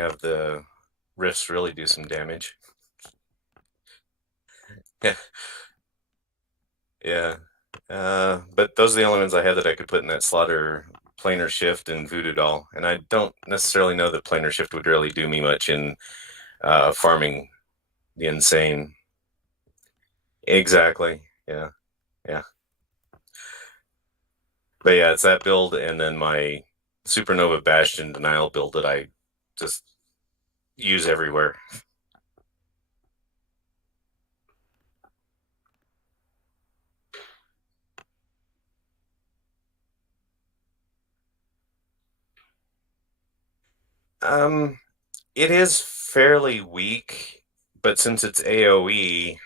have the rifts really do some damage. Yeah, yeah. But those are the only ones I have that I could put in that slot are Planar Shift and Voodoo Doll, and I don't necessarily know that Planar Shift would really do me much in farming the insane. Exactly. Yeah, yeah. But yeah, it's that build, and then my Supernova Bastion Denial build that I just use everywhere. Um, it is fairly weak, but since it's AoE,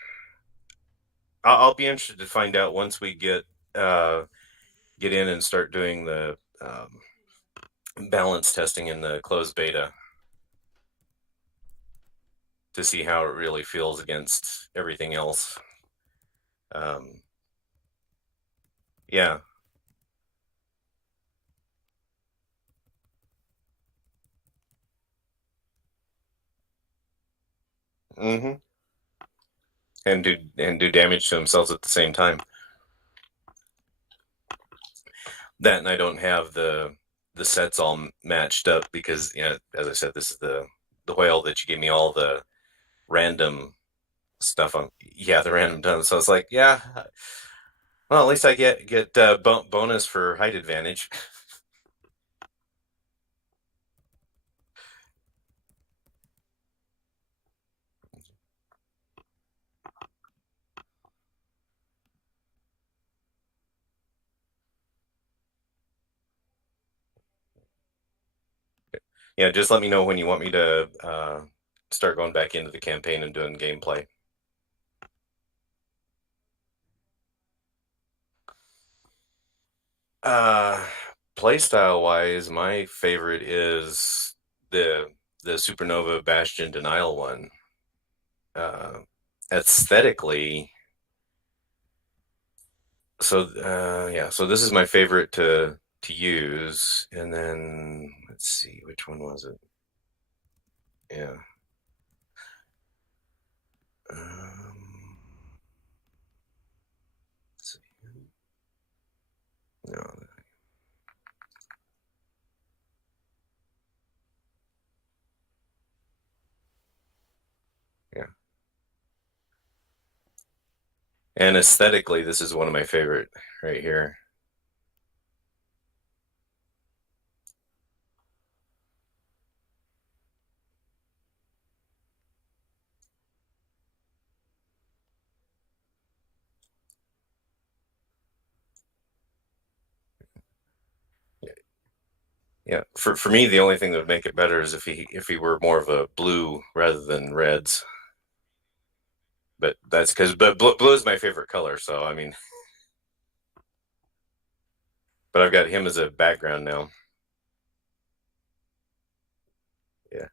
I'll be interested to find out once we get in and start doing the balance testing in the closed beta to see how it really feels against everything else. Um, yeah. hmm and do damage to themselves at the same time. That and I don't have the sets all matched up because as I said, this is the whale that you gave me all the random stuff on. Yeah, the random done. So it's like, yeah, well, at least I get bonus for height advantage. Yeah, just let me know when you want me to start going back into the campaign and doing gameplay. Uh, Playstyle wise, my favorite is the the Supernova Bastion Denial one. Uh, Aesthetically, so yeah, so this is my favorite to use, and then let's see, which one was it? Yeah. Um, let's see. No, yeah. And aesthetically, this is one of my favorite right here. Yeah, for me, the only thing that would make it better is if he were more of a blue rather than reds. But that's because blue is my favorite color. So I mean, but I've got him as a background now. Yeah.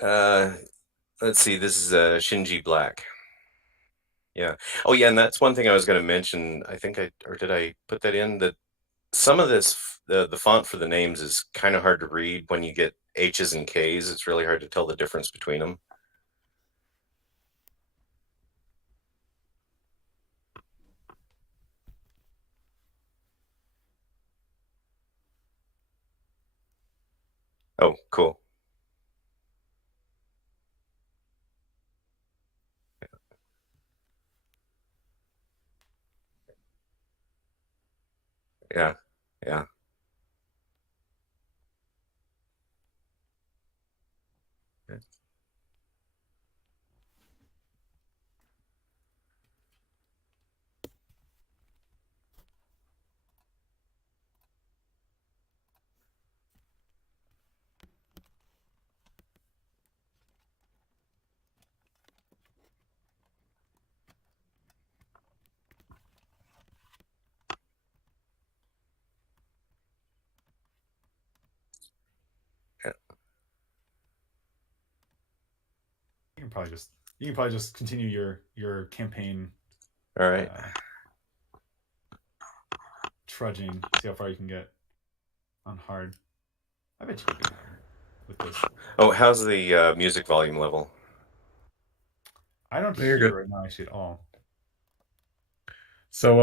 Uh, let's see. This is Shinji Black. Yeah. Oh yeah, and that's one thing I was going to mention. I think I or did I put that in that some of this the font for the names is kind of hard to read when you get H's and K's. It's really hard to tell the difference between them. Oh, cool. Yeah. Yeah. Yeah. You can probably just you can probably just continue your campaign All right. uh, trudging, see how far you can get. on hard. I bet you could do hard with this. Oh, how's the music volume level? I don't No, you're hear good. it right now actually at all. So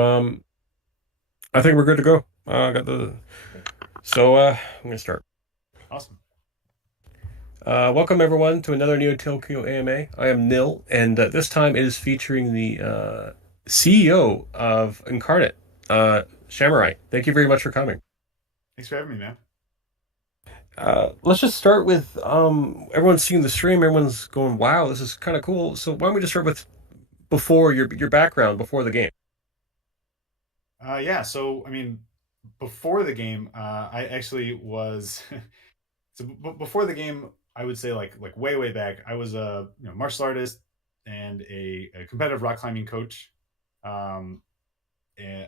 I think we're good to go. I got the so I'm gonna start. Awesome. Welcome everyone to another NeoTokyo AMA. I am Nil, and this time it is featuring the CEO of Incarnate, Samurai. Thank you very much for coming. Thanks for having me, man. Let's just start with everyone's seeing the stream. Everyone's going, "Wow, this is kind of cool." So why don't we just start with before your background before the game? Yeah, so I mean, before the game, I actually was so before the game, I would say like way back, I was a martial artist and a competitive rock climbing coach. Um, and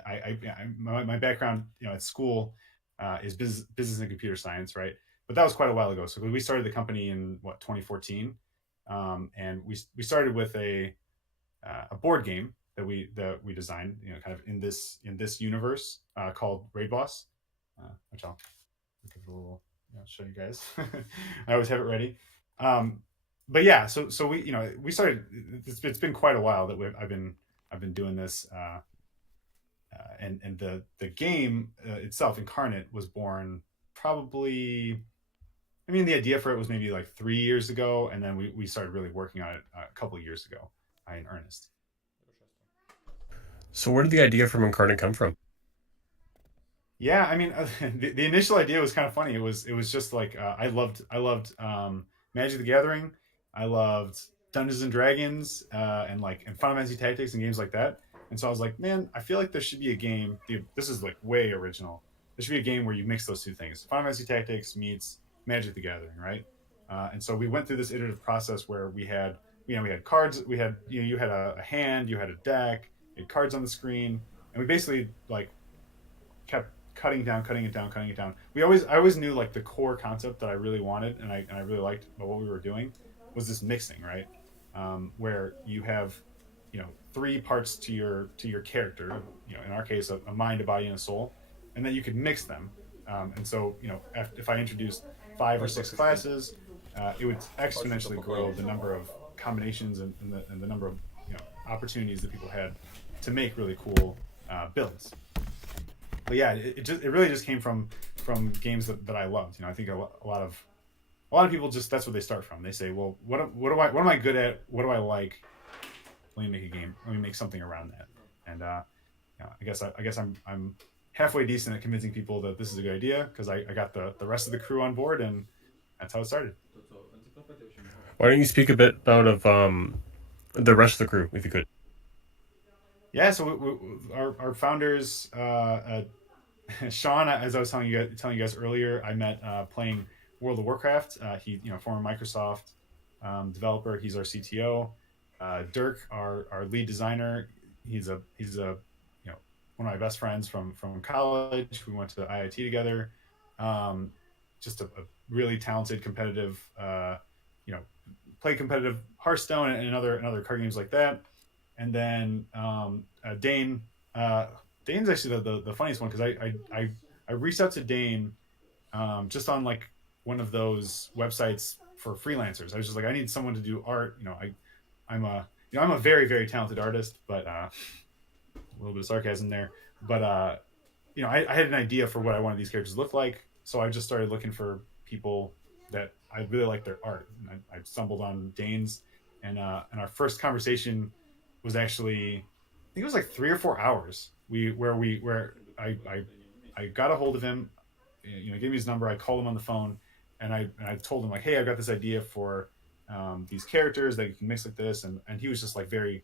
my background at school is business and computer science, right? But that was quite a while ago. So we started the company in what 2014, and we started with a board game that we designed, kind of in this universe called Raid Boss, which I'll give it a little, show you guys. I always have it ready. Um, but yeah, so we started. It's been quite a while that I've been doing this, and the game itself, Incarnate, was born probably. I mean, the idea for it was maybe like 3 years ago, and then we started really working on it a couple of years ago in earnest. So where did the idea from Incarnate come from? Yeah, I mean, the initial idea was kind of funny. It was just like I loved Magic the Gathering. I loved Dungeons and Dragons, and Final Fantasy Tactics and games like that. And so I was like, man, I feel like there should be a game. Dude, this is like way original. There should be a game where you mix those two things: Final Fantasy Tactics meets Magic the Gathering, right? And so we went through this iterative process where we had cards. You had a hand, you had a deck, you had cards on the screen, and we basically like kept cutting it down, cutting it down, cutting it down. I always knew like the core concept that I really wanted and I really liked about what we were doing was this mixing, right? Where you have, three parts to your character. In our case, a mind, a body, and a soul, and then you could mix them. And so, if I introduced 5 or 6 classes, it would exponentially grow the number of combinations and the number of opportunities that people had to make really cool builds. But yeah, it really just came from games that I loved. I think a lot of people just that's what they start from. They say, well, what am I good at? What do I like? Let me make a game. Let me make something around that. And I guess I'm halfway decent at convincing people that this is a good idea because I got the rest of the crew on board, and that's how it started. Why don't you speak a bit about of the rest of the crew, if you could? Yeah, so our founders, Sean, as I was telling you guys earlier, I met playing World of Warcraft. He, former Microsoft developer. He's our CTO. Dirk, our lead designer. He's a one of my best friends from college. We went to IIT together. Just a really talented, competitive. You know, Play competitive Hearthstone and other card games like that. And then Dane. Dane's actually the funniest one because I reached out to Dane just on like one of those websites for freelancers. I was just like, I need someone to do art. I'm a very very talented artist, but a little bit of sarcasm there. But I had an idea for what I wanted these characters to look like, so I just started looking for people that I really like their art. And I stumbled on Dane's, and our first conversation was actually, I think it was like 3 or 4 hours. I got a hold of him, gave me his number. I called him on the phone, and I told him like, hey, I've got this idea for these characters that you can mix like this, and he was just like very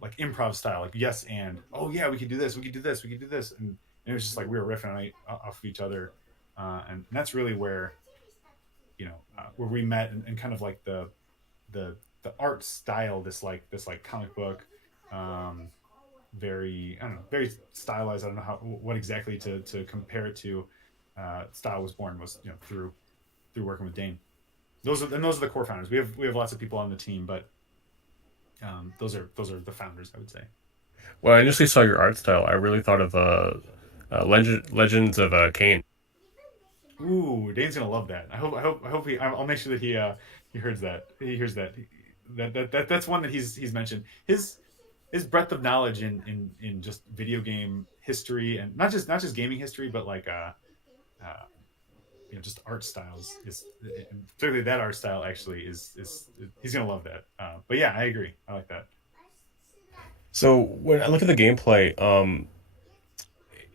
like improv style, like yes and oh yeah, we could do this, we could do this, we could do this, and it was just like we were riffing off of each other, and that's really where we met, and kind of like the the art style, this like comic book, um, very I don't know, very stylized. I don't know what exactly to compare it to. Style was born was through working with Dane. Those are the core founders. We have lots of people on the team, but those are the founders, I would say. Well, I initially saw your art style. I really thought of Legends of Kane. Ooh, Dane's gonna love that. I hope I'll make sure that he hears that. He hears that. That's one that he's mentioned. His breadth of knowledge in just video game history, and not just gaming history, but like uh just art styles is, and particularly that art style actually is he's gonna love that. But yeah, I agree. I like that. So when I look at the gameplay,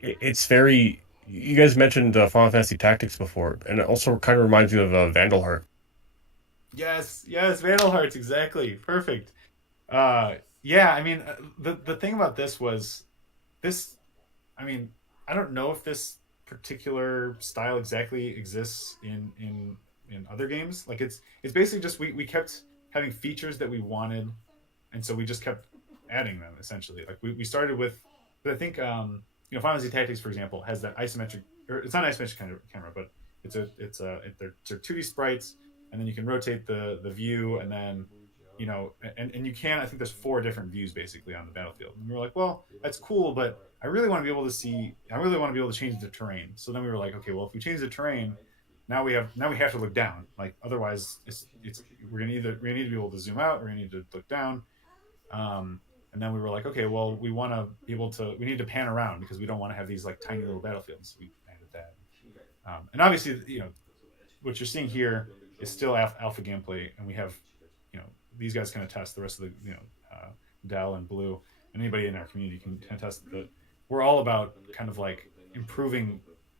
it's very. You guys mentioned Final Fantasy Tactics before, and it also kind of reminds me of Vandal Heart. Yes, yes, Vandal Hearts, exactly, perfect. Uh, yeah, I mean, the thing about this was this. I mean, I don't know if this particular style exactly exists in other games. Like it's basically just we kept having features that we wanted, and so we just kept adding them essentially. Like we started with, but I think Final Fantasy Tactics, for example, has that isometric, or it's not an isometric kind of camera, but they're 2D sprites, and then you can rotate the view, and then and you can, I think there's four different views basically on the battlefield, and we were like, well, that's cool, but I really want to be able to change the terrain. So then we were like, okay, well, if we change the terrain, now we have to look down. Like otherwise, it's we're gonna need to be able to zoom out. We're gonna need to look down. Um, and then we were like, okay, well, we need to pan around because we don't want to have these like tiny little battlefields. We added that, and obviously, what you're seeing here is still alpha gameplay, and we have, these guys can attest. The rest of the, Dell and Blue, and anybody in our community can attest that we're all about kind of like improving.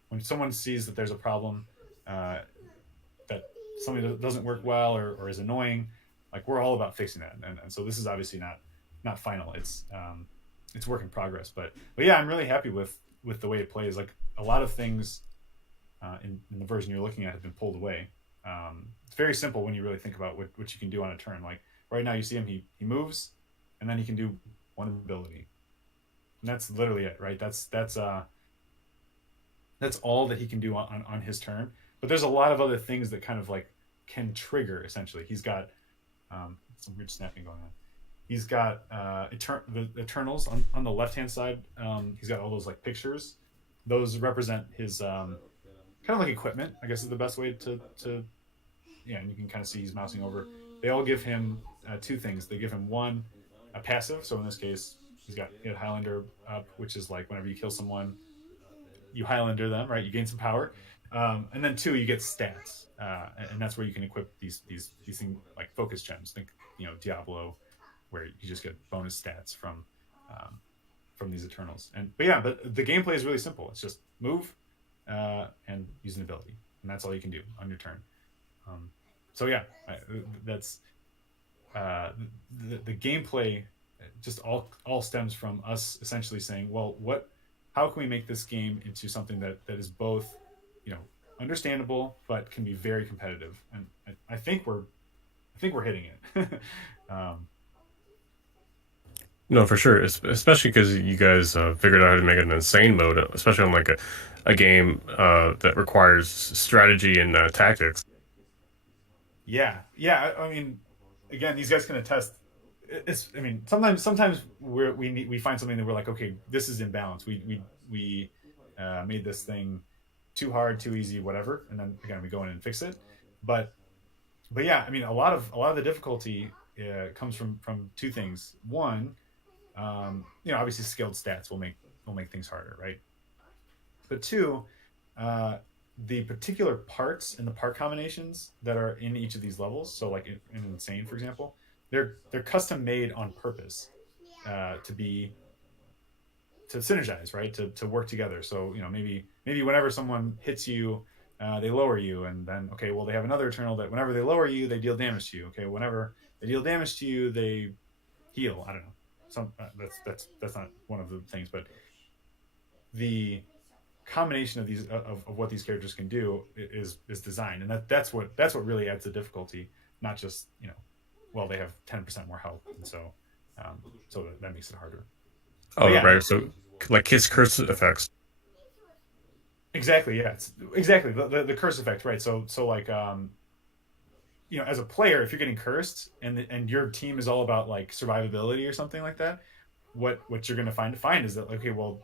When someone sees that there's a problem, uh, that something that doesn't work well, or is annoying, like we're all about fixing that. And so this is obviously not final. It's work in progress. But yeah, I'm really happy with the way it plays. Like a lot of things in the version you're looking at have been pulled away. It's very simple when you really think about what you can do on a turn. Like right now, you see him, he moves, and then he can do one ability, and that's literally it, right? That's all that he can do on his turn. But there's a lot of other things that kind of like can trigger. Essentially, he's got some weird snapping going on. He's got the Eternals on the left hand side. He's got all those like pictures. Those represent his kind of like equipment, I guess is the best way to yeah. And you can kind of see he's mousing over. They all give him two things. They give him one, a passive. So in this case, he had Highlander up, which is like whenever you kill someone, you Highlander them, right? You gain some power, and then two, you get stats, and that's where you can equip these things like focus gems. Think Diablo, where you just get bonus stats um, from these Eternals. But the gameplay is really simple. It's just move and use an ability, and that's all you can do on your turn. Um, so yeah, that's the gameplay. Just all stems from us essentially saying, well, how can we make this game into something that is both, you know, understandable but can be very competitive? And I think we're hitting it. um, No, for sure, especially because you guys figured out how to make it an insane mode, especially on like a game that requires strategy and tactics. yeah, yeah. I mean, again, these guys can attest. I mean, sometimes we find something that we're like, okay, this is imbalance. We made this thing too hard, too easy, whatever, and then again we go in and fix it. But but yeah, I mean, a lot of the difficulty comes from two things. One, obviously skilled stats will make things harder, right? But two, uh, the particular parts and the part combinations that are in each of these levels. So like in Insane, for example, they're custom made on purpose to be to synergize, right? To work together. So maybe whenever someone hits you, they lower you, and then okay, well they have another Eternal that whenever they lower you, they deal damage to you. Okay, whenever they deal damage to you, they heal. I don't know. That's not one of the things, but the combination of of what these characters can do is designed, and that's what really adds the difficulty. Not just well they have 10% more health, and so that makes it harder. But Oh, yeah, right. So like Kiss curse effects. exactly. Yeah, it's exactly the curse effect, right? So like as a player, if you're getting cursed and your team is all about like survivability or something like that, what you're going to find is that okay, well,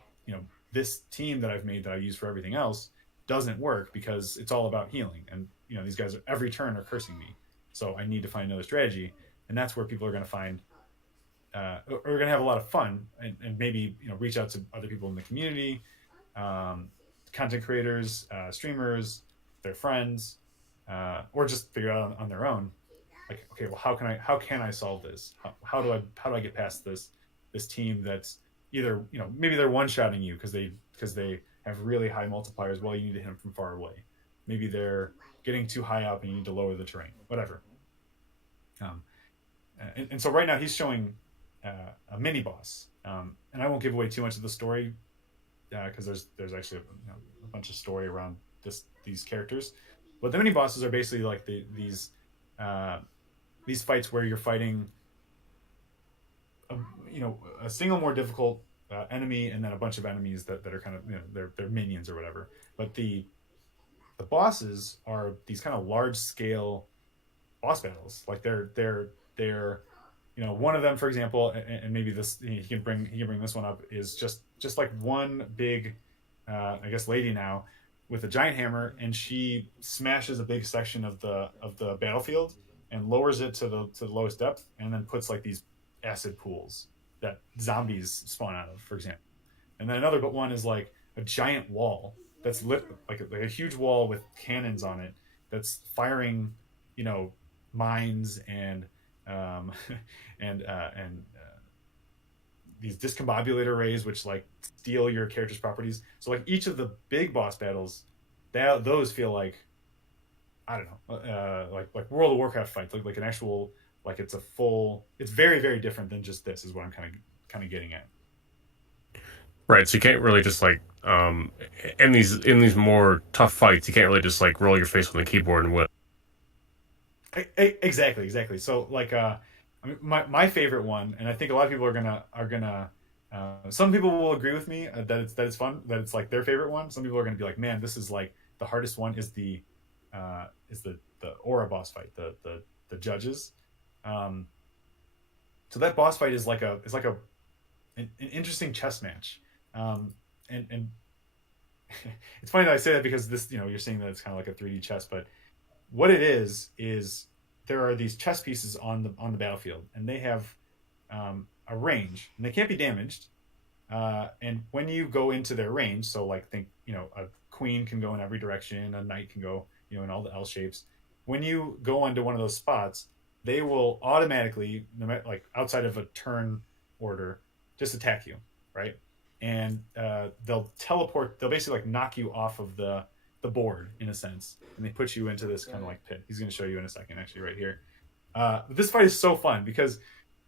this team that I've made that I use for everything else doesn't work because it's all about healing, and these guys every turn are cursing me, so I need to find another strategy, and that's where people are going to find are going to have a lot of fun, and maybe reach out to other people in the community, um, content creators, streamers, their friends, or just figure it out on their own. Like, okay, well, how can I solve this? How do I get past this team that's either maybe they're one shotting you because they have really high multipliers. Well, you need to hit them from far away. Maybe they're getting too high up and you need to lower the terrain. Whatever. Um, and so right now he's showing a mini boss, and I won't give away too much of the story because there's actually a bunch of story around these characters. But the mini bosses are basically like uh, these fights where you're fighting a, a single more difficult enemy and then a bunch of enemies that are kind of they're minions or whatever. But the bosses are these kind of large scale boss battles. Like they're one of them, for example, and maybe this he can bring this one up, is just like one big I guess lady now with a giant hammer, and she smashes a big section of the battlefield and lowers it to the lowest depth, and then puts like these acid pools that zombies spawn out of, for example. And then another but one is like a giant wall that's lit, like a huge wall with cannons on it that's firing, you know, mines um, and these discombobulator rays, which like steal your character's properties. So like each of the big boss battles, those feel like, I don't know, like World of Warcraft fights, like an actual, like it's a full. It's very very different than just this. Is what I'm kind of getting at. Right. So you can't really just like in these more tough fights, you can't really just like roll your face on the keyboard and win. Exactly, exactly. So like I mean, my favorite one, and I think a lot of people are gonna some people will agree with me that it's fun, that it's like their favorite one. Some people are gonna be like, man, this is like the hardest one is the aura boss fight, the judges. Um, so that boss fight is like an interesting chess match. Um, and it's funny that I say that because this, you're seeing that it's kind of like a 3D chess, but what it is there are these chess pieces on the battlefield, and they have a range, and they can't be damaged. And when you go into their range, so like think, a queen can go in every direction, a knight can go, in all the L shapes. When you go onto one of those spots, they will automatically, no matter, like outside of a turn order, just attack you, right? And they'll teleport. They'll basically like knock you off of the board in a sense, and they put you into this kind of like pit. He's going to show you in a second, actually, right here. This fight is so fun because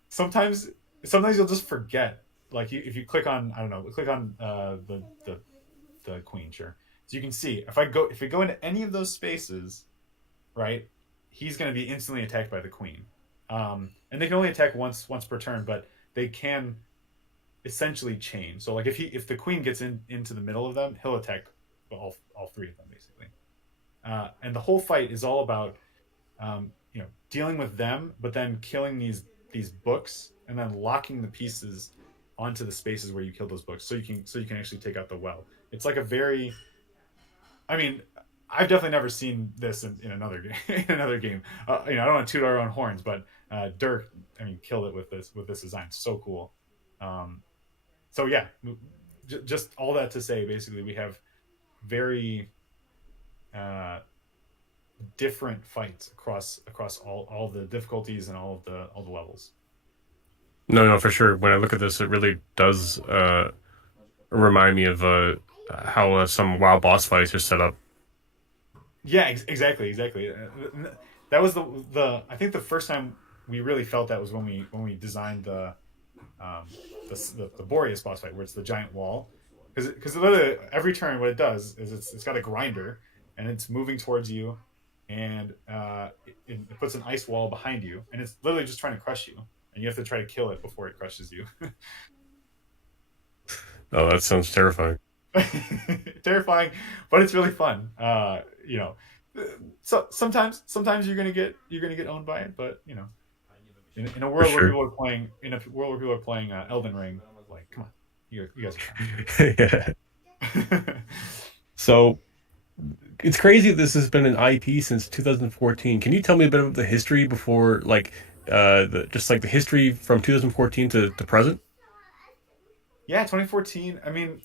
sometimes sometimes you'll just forget. Like if you click on, I don't know, click on the queen, sure. So you can see if we go into any of those spaces, right, he's going to be instantly attacked by the queen. And they can only attack once per turn, but they can essentially chain. So like if the queen gets into the middle of them, he'll attack all three of them basically. And the whole fight is all about dealing with them, but then killing these books, and then locking the pieces onto the spaces where you kill those books, so you can actually take out the well. It's like a very, I mean, I've definitely never seen this in another game. In another game, I don't want to toot our own horns, but Dirk, I mean, killed it with this design. So cool. Um, so yeah, just all that to say, basically, we have very uh, different fights across all the difficulties and all the levels. No, no, for sure. When I look at this, it really does remind me of how some WoW boss fights are set up. Yeah, exactly. That was I think the first time we really felt that was when we designed um, the Boreas boss fight, where it's the giant wall. Because literally every turn, what it does is it's got a grinder, and it's moving towards you, and it puts an ice wall behind you, and it's literally just trying to crush you, and you have to try to kill it before it crushes you. Oh, that sounds terrifying. Terrifying, but it's really fun. So sometimes you're gonna get owned by it, but in a For world where sure. people are playing in a world where people are playing Elden Ring, like, come on, you guys are Yeah. fine. So it's crazy that this has been an IP since 2014. Can you tell me a bit of the history before, like, just like the history from 2014 to present? Yeah, 2014. I mean,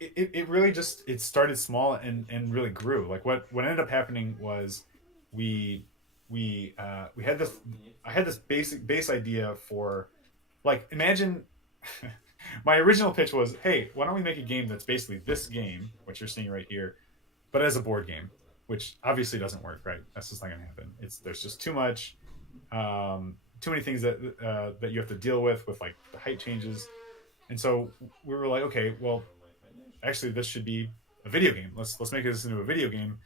it really just it started small and really grew. Like what ended up happening was we we had this I had this base idea for, like, imagine my original pitch was, hey, why don't we make a game that's basically this game, what you're seeing right here, but as a board game, which obviously doesn't work, right? That's just not gonna happen. It's There's just too many things that you have to deal with like the height changes. And so we were like, okay, well, actually this should be a video game. Let's make this into a video game.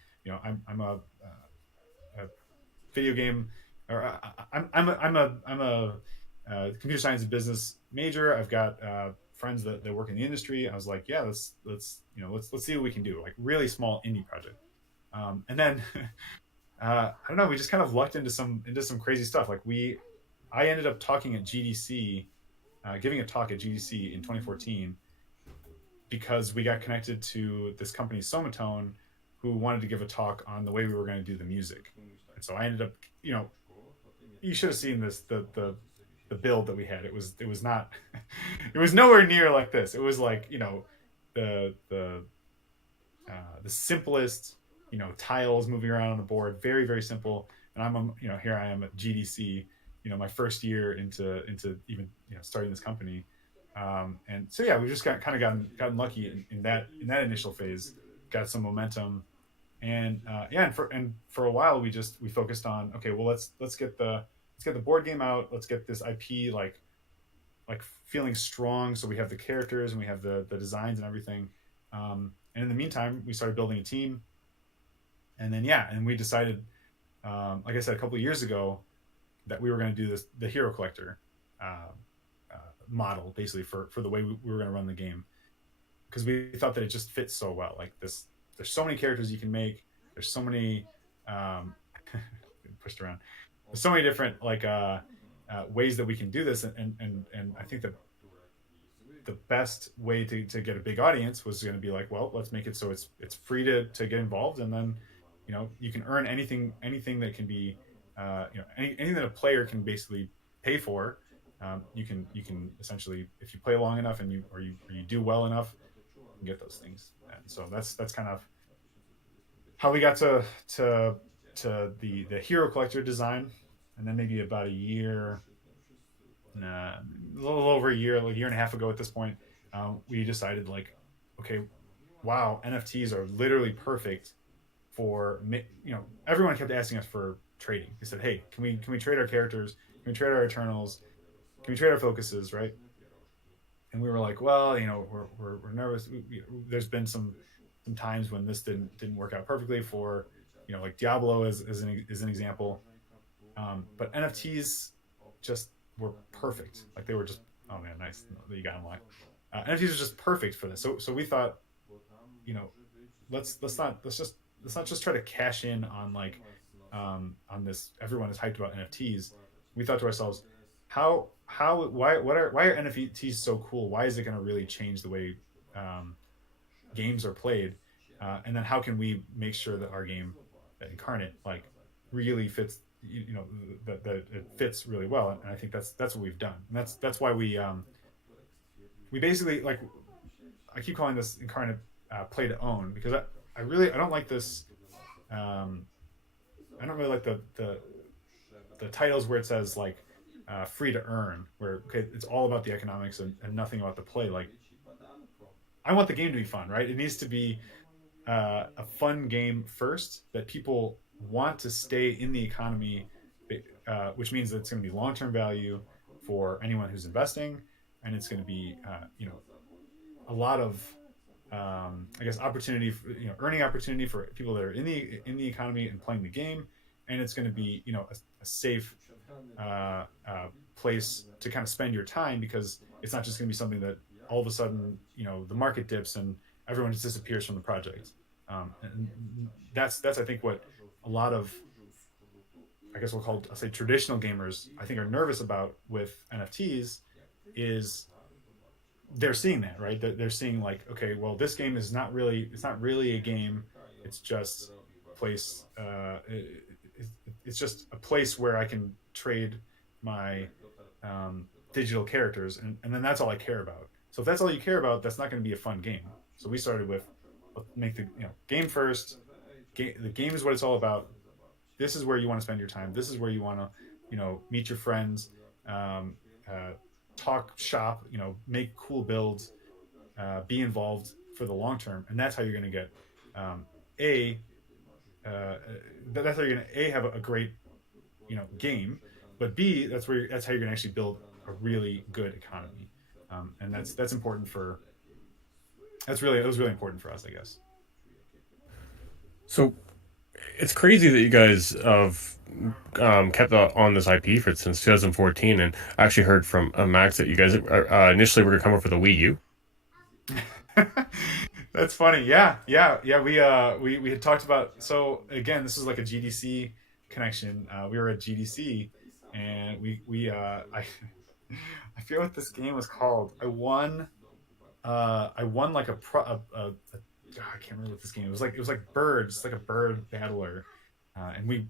I'm a video game, or I'm a computer science and business major. I've got friends that work in the industry. I was like, yeah, let's see what we can do. Like really small indie project. And then I don't know, we just kind of lucked into some crazy stuff. I ended up talking at GDC, giving a talk at GDC in 2014 because we got connected to this company Somatone, who wanted to give a talk on the way we were going to do the music. And so I ended up, you should have seen the build that we had. It was not it was nowhere near like this. It was like, the the simplest, tiles moving around on the board, very very simple. And here I am at GDC, my first year into even starting this company. And so yeah, we just gotten lucky in that initial phase, got some momentum. And yeah, and for a while we focused on, okay, well, let's get the board game out, let's get this IP like feeling strong, so we have the characters and we have the designs and everything. And in the meantime, we started building a team. And then yeah, and we decided, like I said, a couple of years ago, that we were going to do the hero collector uh, model, basically for the way we were going to run the game, because we thought that it just fits so well. Like this, there's so many characters you can make. There's so many um, pushed around. There's so many different ways that we can do this, and I think that the best way to get a big audience was going to be like, well, let's make it so it's free to get involved. And then you can earn anything that can be anything that a player can basically pay for. You can essentially, if you play long enough and you do well enough, you can get those things. And so that's kind of how we got to the hero collector design. And then maybe about a little over a year, like a year and a half ago at this point, we decided, like, okay, wow, NFTs are literally perfect for, everyone kept asking us for trading. They said, hey, can we trade our characters? Can we trade our Eternals? Can we trade our focuses, right? And we were like, well, we're nervous. There's been some times when this didn't work out perfectly for, like Diablo is an example. But NFTs just were perfect. Like they were just, oh man, nice that you got them live. NFTs are just perfect for this. So we thought, you know, let's not just try to cash in on, like, on this. Everyone is hyped about NFTs. We thought to ourselves, why are NFTs so cool? Why is it going to really change the way um, games are played? And then how can we make sure that our game, that Incarnate, like, really fits, that it fits really well? And I think that's what we've done. And that's why we basically, like, I keep calling this Incarnate play to own, because I don't like this. um, I don't really like the titles where it says, like, free to earn, where, okay, it's all about the economics and nothing about the play. Like, I want the game to be fun, right? It needs to be a fun game first, that people want to stay in the economy, which means that it's going to be long term value for anyone who's investing, and it's going to be a lot of, I guess, opportunity for, earning opportunity for people that are in the economy and playing the game. And it's going to be, a safe place to kind of spend your time, because it's not just going to be something that all of a sudden, the market dips and everyone just disappears from the project. And that's I think what a lot of, I guess I'll say, traditional gamers, I think, are nervous about with NFTs, is they're seeing that, right? They're seeing, like, okay, well, this game is not really, it's not really a game. It's just a place. It's just a place where I can trade my digital characters, and then that's all I care about. So if that's all you care about, that's not going to be a fun game. So we started with make the game first. The game is what it's all about. This is where you want to spend your time. This is where you want to meet your friends, um, uh, talk shop, make cool builds, be involved for the long term, and that's how you're going to get a uh, that's how you're going to have a great game, but b that's how you're going to actually build a really good economy, and that's important for it was really important for us, I guess. So it's crazy that you guys have kept on this IP for since 2014, and I actually heard from Max that you guys initially were going to come up for the Wii U. That's funny. Yeah, yeah, yeah. We had talked about. So again, this was like a GDC connection. We were at GDC, and I I forget what this game was called. I won like I can't remember what this game. It was like birds. It's like a bird battler, and we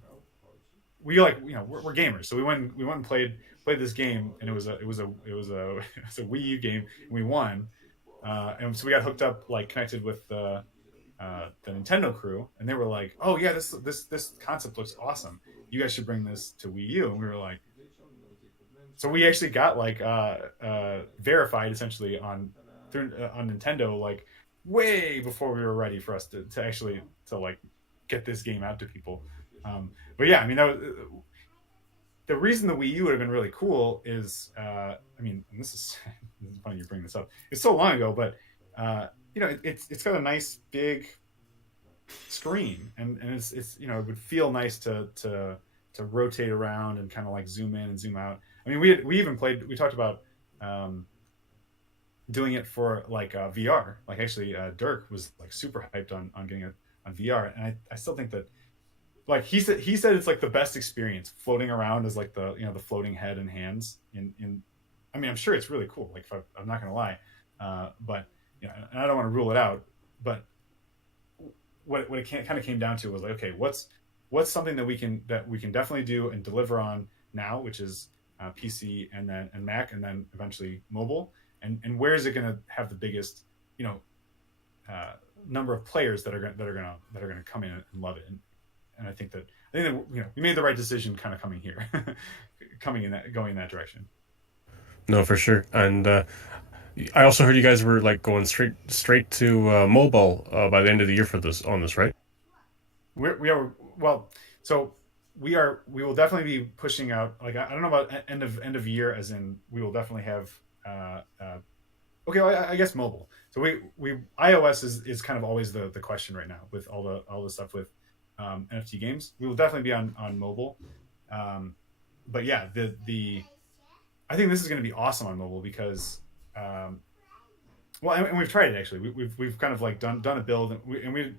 like we're gamers, so we went and played this game, and it was a Wii U game, and we won. And so we got hooked up, like connected with the Nintendo crew, and they were like, "Oh yeah, this concept looks awesome. You guys should bring this to Wii U." And we were like, so we actually got like verified essentially on Nintendo, like way before we were ready for us to actually to like get this game out to people. But yeah, I mean the reason the Wii U would have been really cool is, I mean, and this is funny you bring this up. It's so long ago, but it's got a nice big screen, and it's it would feel nice to rotate around and kind of like zoom in and zoom out. I mean, we even played. We talked about um, doing it for like VR. Like actually, Dirk was like super hyped on getting it on VR, and I still think that like he said it's like the best experience floating around as like the floating head and hands in I mean, I'm sure it's really cool, like if I'm not gonna lie, but and I don't want to rule it out, but what it kind of came down to was like, okay, what's something that we can definitely do and deliver on now, which is PC and Mac, and then eventually mobile, and where is it going to have the biggest you know uh, number of players that are gonna come in and love it, and I think that we made the right decision kind of coming here, coming in that going in that direction. No, for sure. And I also heard you guys were like going straight to mobile by the end of the year for this on this, right? We are well, so we will definitely be pushing out, like I don't know about end of year, as in we will definitely have uh, uh, okay, well, I guess mobile. So we iOS is kind of always the question right now with all the stuff with NFT games. We will definitely be on mobile, um, but yeah, the I think this is going to be awesome on mobile because um, well, and we've tried it actually. We've kind of like done a build, and we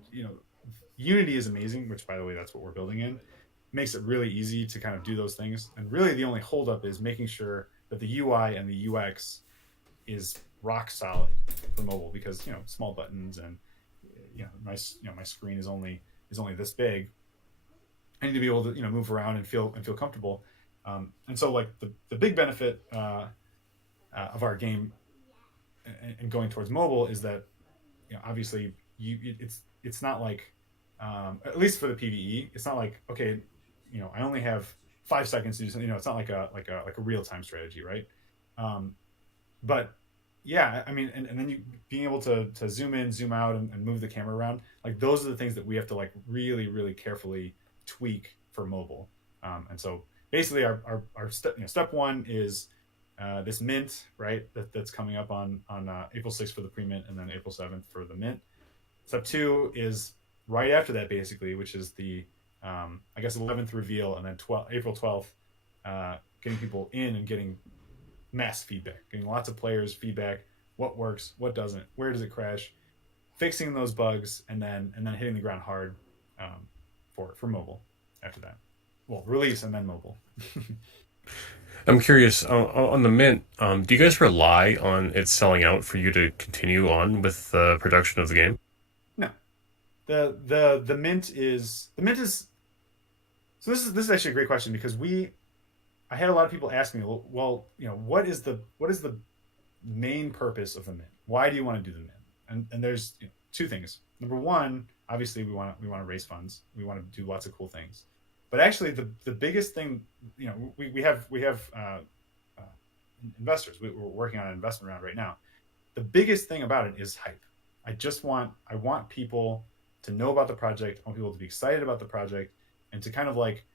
Unity is amazing, which by the way that's what we're building in. Makes it really easy to kind of do those things, and really the only holdup is making sure that the UI and the UX is rock solid for mobile, because small buttons, and my screen is only this big. I need to be able to move around and feel comfortable. And so like the big benefit of our game and going towards mobile is that obviously it's not like at least for the PVE, it's not like, okay, I only have 5 seconds to do something. It's not like a real time strategy, right? Um, but yeah, I mean, and then you being able to zoom in, zoom out, and move the camera around, like those are the things that we have to like really really carefully tweak for mobile. And so basically our step one is this mint, right? That's coming up on April 6th for the pre-mint, and then April 7th for the mint. Step two is right after that, basically, which is the I guess 11th reveal, and then April 12th, getting people in and getting mass feedback, getting lots of players feedback, what works, what doesn't, where does it crash, fixing those bugs, and then hitting the ground hard for mobile after that. Well, release and then mobile. I'm curious on the Mint. Do you guys rely on it selling out for you to continue on with the production of the game? No, the mint is so this is actually a great question because we I had a lot of people ask me, well, what is the main purpose of the mint? Why do you want to do the mint? And there's two things. Number one, obviously we want to raise funds. We want to do lots of cool things. But actually, the biggest thing, we have uh, investors. We're working on an investment round right now. The biggest thing about it is hype. I want people to know about the project. I want people to be excited about the project and to kind of like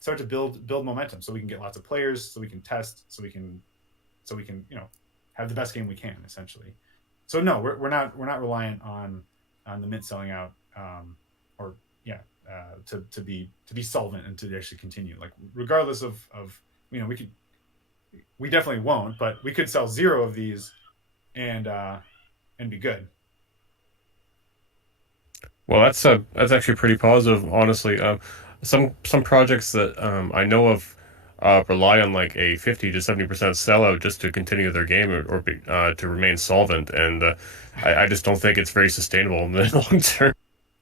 start to build momentum so we can get lots of players, so we can test, so we can have the best game we can essentially. So no, we're not reliant on the mint selling out, or yeah, to be solvent and to actually continue, like regardless of we definitely won't, but we could sell zero of these and be good. Well, that's actually pretty positive, honestly. Some projects that I know of rely on like a 50 to 70% sellout just to continue their game or to remain solvent, and I just don't think it's very sustainable in the long term.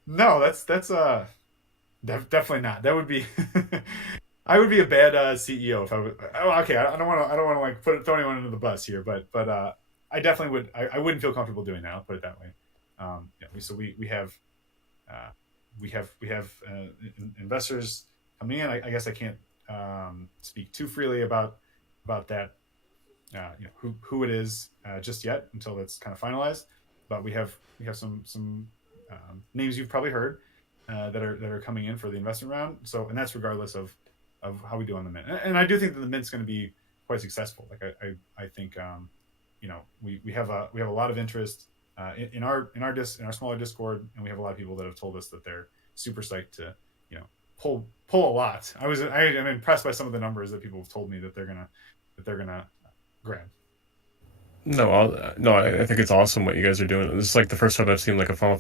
No, that's definitely not. That would be I would be a bad CEO if I would. Oh, okay, I don't want to like throw anyone under the bus here, but I definitely would. I wouldn't feel comfortable doing that. I'll put it that way. Yeah, so uh, we have investors coming in. I guess I can't speak too freely about that, who it is just yet until it's kind of finalized. But we have some names you've probably heard that are coming in for the investment round. So, and that's regardless of how we do on the mint. And I do think that the mint's going to be quite successful. Like I think we have a lot of interest in our smaller Discord, and we have a lot of people that have told us that they're super psyched to pull a lot. I'm impressed by some of the numbers that people have told me that they're gonna grab. No, no, I think it's awesome what you guys are doing. This is like the first time I've seen like a Final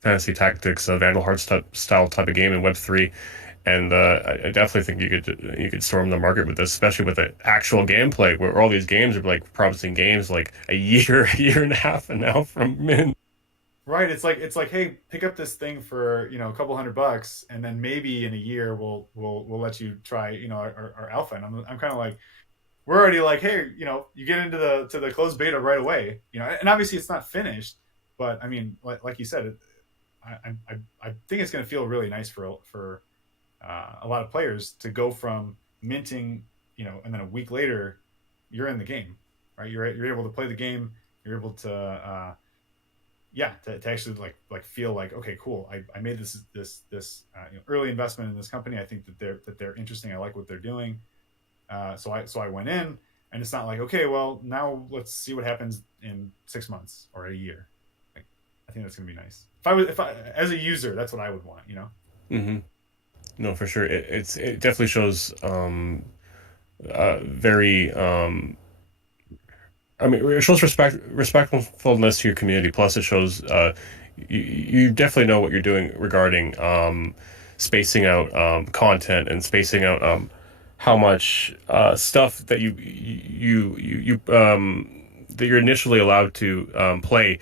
Fantasy Tactics, Vandal Hearts style type of game in Web3. And I definitely think you could storm the market with this, especially with the actual gameplay, where all these games are like promising games like a year, a year and a half, and now from mint. Right. It's like, hey, pick up this thing for a couple $100, and then maybe in a year we'll let you try our alpha. And I'm kind of like, we're already like, hey, you get into the closed beta right away. And obviously it's not finished, but I mean, like you said, I think it's going to feel really nice for a lot of players to go from minting, and then a week later you're in the game, right? You're able to play the game. You're able to yeah, to actually like feel like, okay, cool. I made this early investment in this company. I think that they're interesting. I like what they're doing. So I went in, and it's not like, okay, well, now let's see what happens in 6 months or a year. Like, I think that's gonna be nice. If I as a user, that's what I would want. Hmm. No, for sure. It definitely shows very I mean, it shows respectfulness to your community. Plus, it shows you definitely know what you're doing regarding spacing out content and spacing out how much stuff that that you're initially allowed to play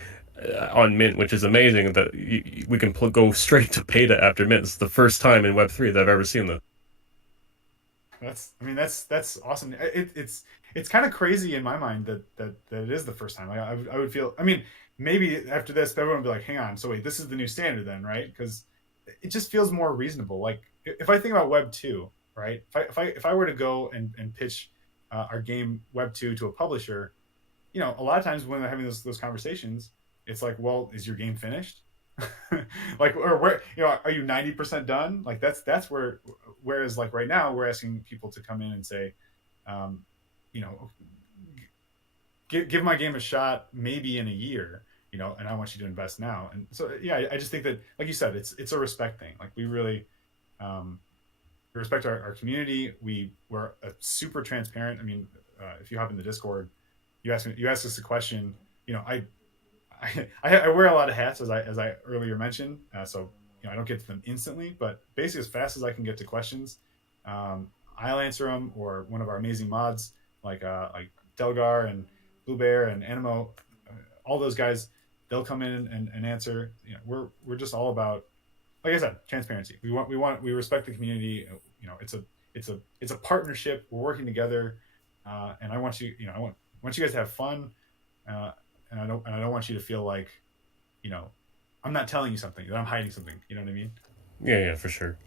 on Mint, which is amazing. That we can go straight to beta after Mint. It's the first time in Web3 that I've ever seen that. That's awesome. It's kind of crazy in my mind that it is the first time. Like, I would feel. I mean, maybe after this, everyone would be like, "Hang on, so wait, this is the new standard then, right?" Because it just feels more reasonable. Like if I think about Web 2, right? If I were to go and pitch our game Web 2 to a publisher, a lot of times when they're having those conversations, it's like, well, is your game finished? Like, or where, are you 90% done? Like that's where, whereas like right now we're asking people to come in and say, um, you know, give my game a shot, maybe in a year, and I want you to invest now. And so, yeah, I just think that, like you said, it's a respect thing. Like we really, um, respect our community. We're super transparent. I mean, if you hop in the Discord, you ask us a question. I wear a lot of hats, as I earlier mentioned. So I don't get to them instantly, but basically as fast as I can get to questions, I'll answer them, or one of our amazing mods like Delgar and Blue Bear and Animo, all those guys. they'll come in and answer. We're just all about, like I said, transparency. We respect the community. It's a partnership. We're working together, and I want you guys to have fun, uh, and I don't want you to feel like you know I'm not telling you something, that I'm hiding something. You know what I mean? Yeah, yeah, for sure.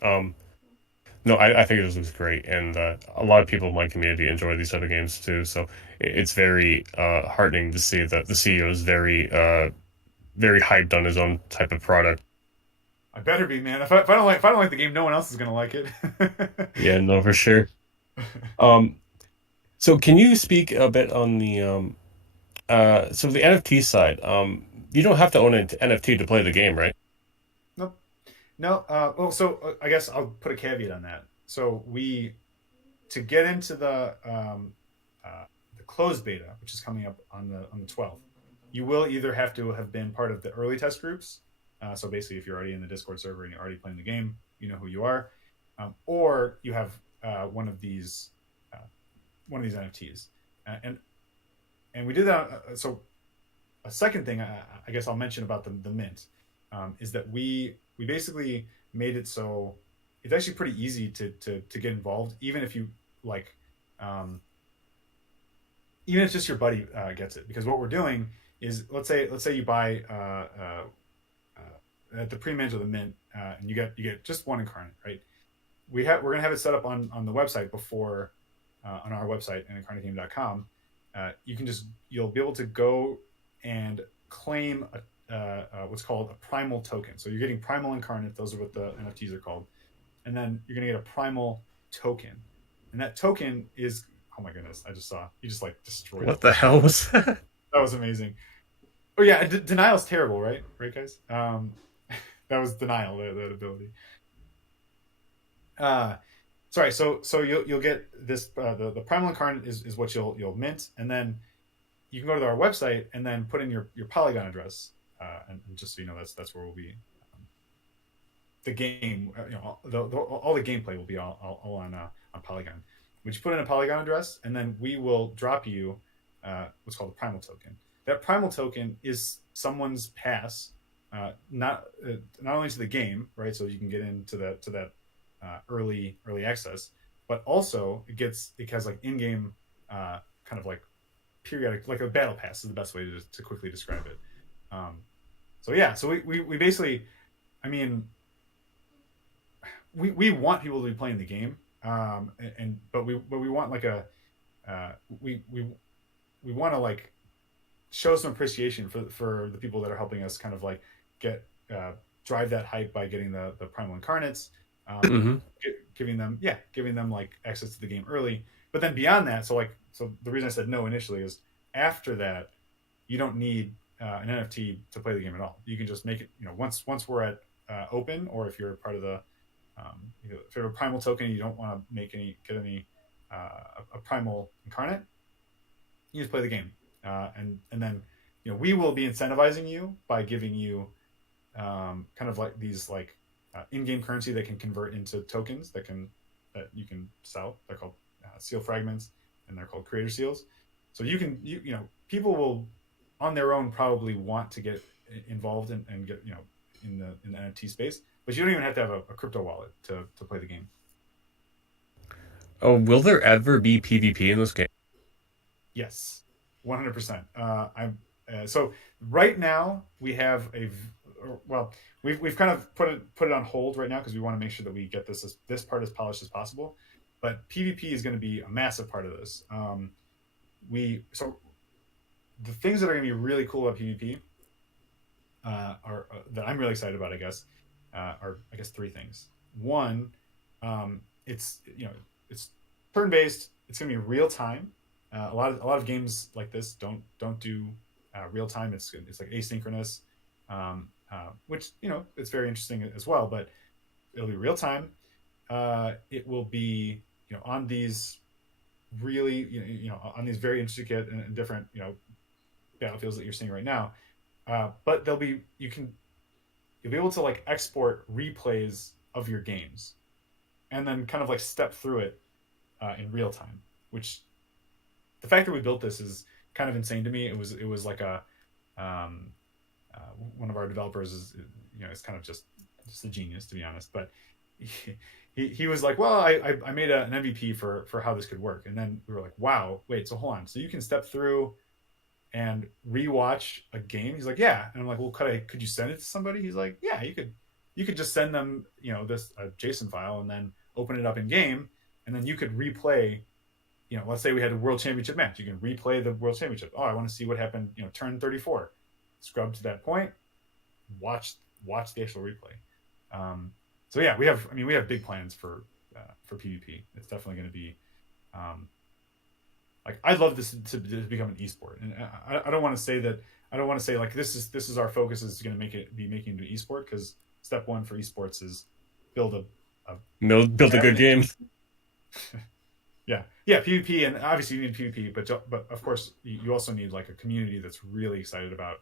No, I think this looks great, and a lot of people in my community enjoy these type of games too. So it's very heartening to see that the CEO is very hyped on his own type of product. I better be, man. If I don't like the game, no one else is gonna like it. Yeah, no, for sure. Um, so can you speak a bit on the NFT side? You don't have to own an NFT to play the game, right? No, no. Well, so I guess I'll put a caveat on that. So we to get into the closed beta, which is coming up on the 12th, you will either have to have been part of the early test groups. So basically, if you're already in the Discord server and you're already playing the game, you know who you are, or you have uh, one of these NFTs, and we did that. So a second thing I guess I'll mention about the mint is that we basically made it so it's actually pretty easy to get involved, even if you like, um, even if just your buddy gets it. Because what we're doing is, let's say you buy at the pre-mint or the mint, and you get just one incarnate, right? We're gonna have it set up on the website before, on our website and incarnategame.com. You'll be able to go and claim what's called a primal token. So you're getting primal incarnate; those are what the NFTs are called, and then you're gonna get a primal token, and that token is, oh my goodness, I just saw you just like destroyed What it. the hell was that? That was amazing. Oh yeah, denial's terrible, right? Right, guys. That was denial, that ability. Uh, Sorry. So you'll get this. The primal incarnate is what you'll mint, and then you can go to our website and then put in your Polygon address, and just so you know, that's where we'll be. The game, all the gameplay will be all on Polygon. Which you put in a Polygon address, and then we will drop you what's called a primal token. That primal token is someone's pass, not only to the game, right? So you can get into that early access, but also it has like in game, kind of like periodic, like a battle pass is the best way to quickly describe it. Um, so yeah, so we basically, I mean, we want people to be playing the game, but we want like a uh, we we we want to like show some appreciation for the people that are helping us kind of like get drive that hype by getting the primal incarnates, Hmm. giving them like access to the game early. But then beyond that, so the reason I said no initially is after that you don't need an NFT to play the game at all. You can just make it, once we're at open, or if you're part of the if you have a primal token and you don't want to get any a primal incarnate, you just play the game, and then we will be incentivizing you by giving you kind of like these like in-game currency that can convert into tokens that you can sell. They're called seal fragments, and they're called creator seals. So people will on their own probably want to get involved and get in the NFT space, but you don't even have to have a crypto wallet to play the game. Oh, will there ever be PvP in this game? Yes, 100%. I'm so right now we have well, we've kind of put it on hold right now because we want to make sure that we get this part as polished as possible. But PvP is going to be a massive part of this. We so The things that are going to be really cool about PvP are that I'm really excited about. I guess are I guess three things. One, it's turn based. It's going to be real time. A lot of games like this don't do real time. It's like asynchronous, which it's very interesting as well. But it'll be real time. It will be on these really on these very intricate and different battlefields that you're seeing right now. But you'll be able to like export replays of your games and then kind of like step through it in real time. Which the fact that we built this is kind of insane to me. It was like um, one of our developers is, it's kind of just a genius, to be honest. But he was like, well, I made an MVP for how this could work, and then we were like, wow, wait, so hold on, so you can step through and rewatch a game? He's like, yeah. And I'm like, well, could you send it to somebody? He's like, yeah, you could just send them, this a JSON file, and then open it up in game, and then you could replay. Let's say we had a world championship match. You can replay the world championship. Oh, I want to see what happened. Turn 34. Scrub to that point. Watch the actual replay. So yeah, we have big plans for PvP. It's definitely going to be like, I'd love this to become an esport, and I don't want to say that. I don't want to say like this is our focus is going to be making it an esport, because step one for esports is build a Build a good game. yeah, PvP, and obviously you need PvP, but of course you also need like a community that's really excited about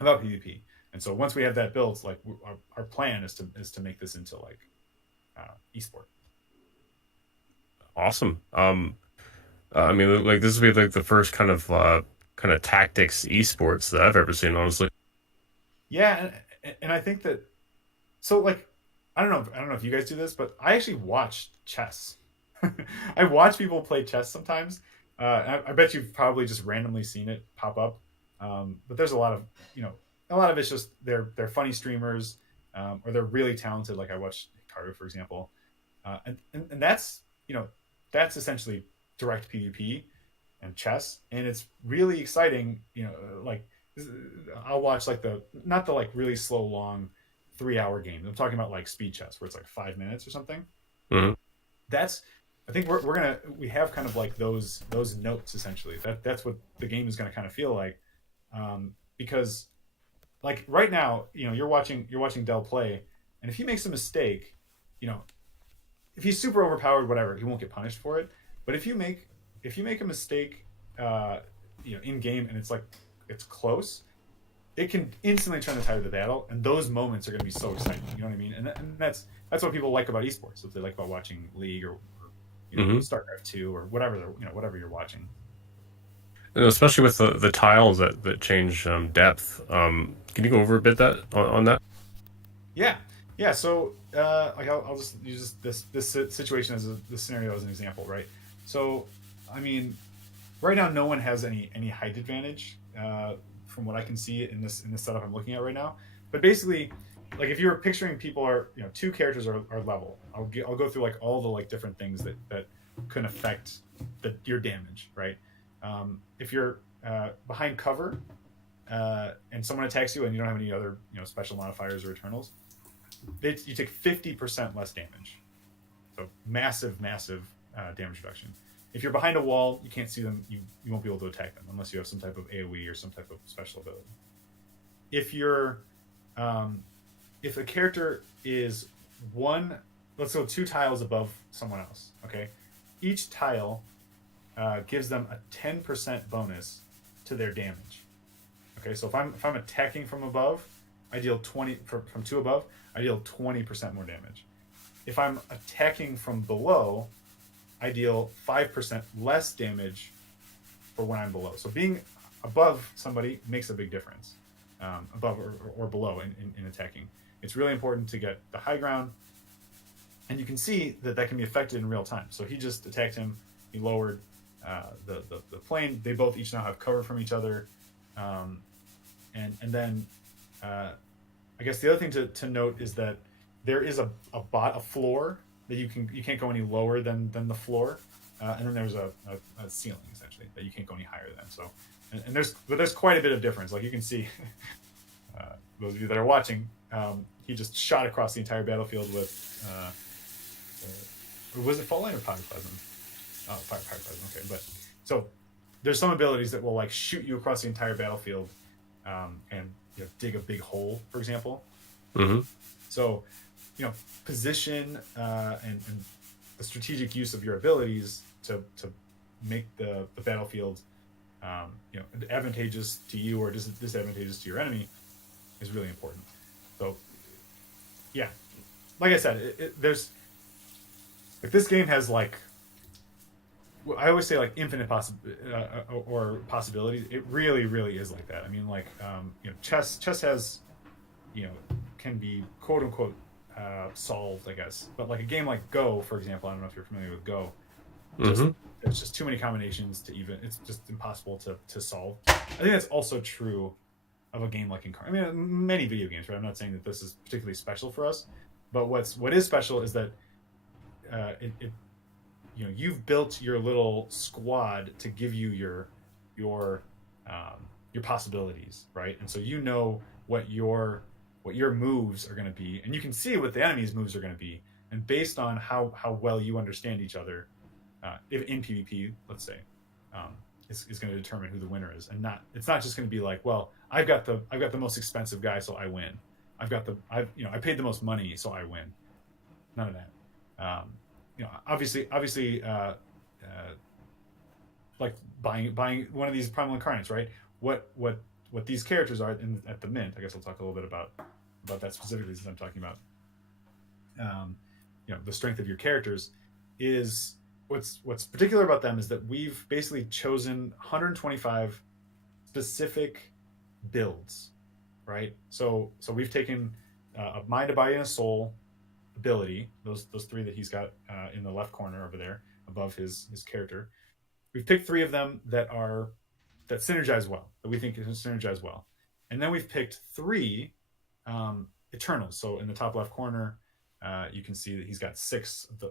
PvP. And so once we have that built, like our plan is to make this into like esport. Awesome. I mean, like this would be like the first kind of tactics esports that I've ever seen, honestly. Yeah, and I think that, so like, I don't know if you guys do this, but I actually watch chess. I watch people play chess sometimes. I bet you've probably just randomly seen it pop up. But there's a lot of it's just they're funny streamers, or they're really talented. Like I watched Hikaru, for example, and that's essentially direct PvP and chess, and it's really exciting. Like, I'll watch like not the like really slow long 3 hour games. I'm talking about like speed chess where it's like 5 minutes or something. Hmm. That's I think we have kind of like those notes essentially. That's what the game is gonna kind of feel like, because like right now, you're watching Dell play, and if he makes a mistake, you know, if he's super overpowered, whatever, he won't get punished for it. But if you make a mistake, in game, and it's close, it can instantly turn the tide of the battle, and those moments are going to be so exciting. You know what I mean? And that's what people like about esports. What they like about watching League, or Hmm. StarCraft 2, or whatever whatever you're watching. And especially with the tiles that change depth. Can you go over a bit that on that? Yeah, yeah. So like I'll just use this situation as this scenario as an example, right? So I mean, right now no one has any height advantage, from what I can see in this setup I'm looking at right now. But basically, like if you were picturing people are, two characters are level. I'll go through like all the like different things that can affect your damage, right? If you're behind cover, and someone attacks you and you don't have any other special modifiers or eternals, you take 50% less damage. So massive damage reduction. If you're behind a wall, you can't see them. You won't be able to attack them unless you have some type of AOE or some type of special ability. If you're if a character is one, let's go 2 tiles above someone else. Okay, each tile gives them a 10% bonus to their damage. Okay, so if I'm attacking from above, I deal 20 from two above. I deal 20% more damage. If I'm attacking from below, I deal 5% less damage for when I'm below. So being above somebody makes a big difference, above or below in attacking. It's really important to get the high ground, and you can see that can be affected in real time. So he just attacked him. He lowered the plane. They both each now have cover from each other, and then I guess the other thing to note is that there is a floor that you can't go any lower than the floor, and then there's a ceiling essentially that you can't go any higher than. So, and there's quite a bit of difference. Like you can see, those of you that are watching, he just shot across the entire battlefield with, was it fall line or pyroclasm? Oh, pyroclasm. Okay, but so there's some abilities that will like shoot you across the entire battlefield, and dig a big hole, for example. Hmm. So, position, and the strategic use of your abilities to make the battlefield, advantageous to you or disadvantageous to your enemy is really important. So, yeah, like I said, there's like this game has like I always say like infinite or possibilities. It really, really is like that. I mean, like chess has can be quote unquote solved, I guess. But like a game like Go, for example, I don't know if you're familiar with Go. Just Hmm. there's just too many combinations to even. It's just impossible to solve. I think that's also true of a game like Incarnate. I mean, many video games, right? I'm not saying that this is particularly special for us, but what is special is that it you've built your little squad to give you your your possibilities, right? And so what your moves are going to be, and you can see what the enemy's moves are going to be, and based on how well you understand each other, if in PvP, let's say, is going to determine who the winner is, and not it's not just going to be like, well, I've got the most expensive guy, so I win. I paid the most money, so I win. None of that. Obviously, like buying one of these primal incarnates, right? What these characters are at the mint. I guess I'll talk a little bit about that specifically, since I'm talking about um, the strength of your characters is what's particular about them is that we've basically chosen 125 specific builds, right? So we've taken a mind, a body, and a soul ability, those three that he's got in the left corner over there above his character. We've picked three of them that synergize well, that we think can synergize well, and then we've picked three Eternals. So in the top left corner, you can see that he's got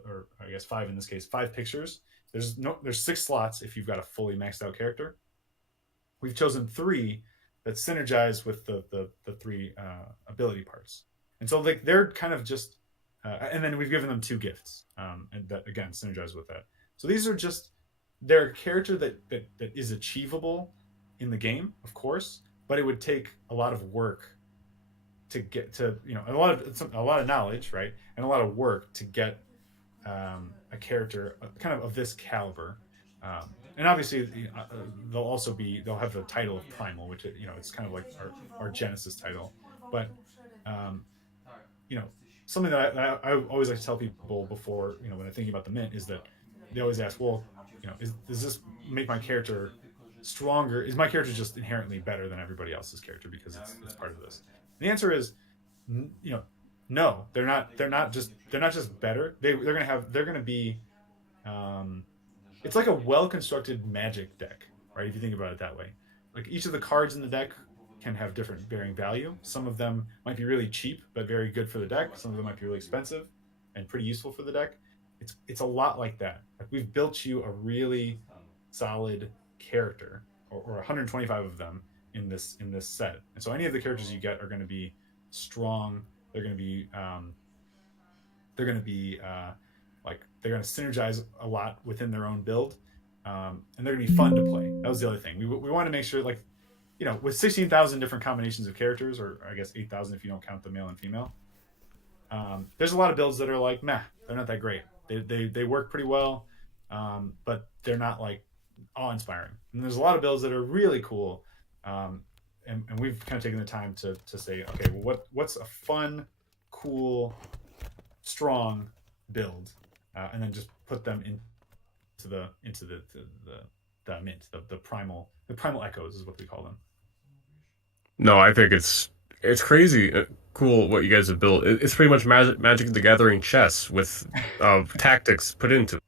or I guess five in this case, five pictures. There's six slots if you've got a fully maxed out character. We've chosen three that synergize with the three ability parts, and so like they're kind of just, and then we've given them two gifts, and that again synergize with that. So these are just they're a character that is achievable in the game, of course, but it would take a lot of work to get to a lot of knowledge, right, and a lot of work to get a character kind of this caliber. And obviously, they'll have the title of primal, which it's kind of like our Genesis title. But um, you know, something I always like to tell people before when they're thinking about the mint is that they always ask, well, does this make my character stronger? Is my character just inherently better than everybody else's character because it's part of this? And the answer is, you know, no, they're not. They're not just better. They're gonna be um, it's like a well constructed magic deck, right? If you think about it that way, like each of the cards in the deck can have different varying value. Some of them might be really cheap but very good for the deck. Some of them might be really expensive and pretty useful for the deck. It's a lot like that. Like we've built you a really solid character, or 125 of them in this set. And so any of the characters you get are going to be strong. They're going to be they're going to be they're going to synergize a lot within their own build, and they're going to be fun to play. That was the other thing. We want to make sure, like, with 16,000 different combinations of characters, or I guess 8,000 if you don't count the male and female. There's a lot of builds that are like, meh, they're not that great. They work pretty well, but they're not like awe inspiring. And there's a lot of builds that are really cool, and we've kind of taken the time to say, okay, well, what's a fun, cool, strong build, and then just put them into the mint, the primal echoes is what we call them. No, I think it's crazy cool what you guys have built. It's pretty much Magic the Gathering chess with tactics put into it.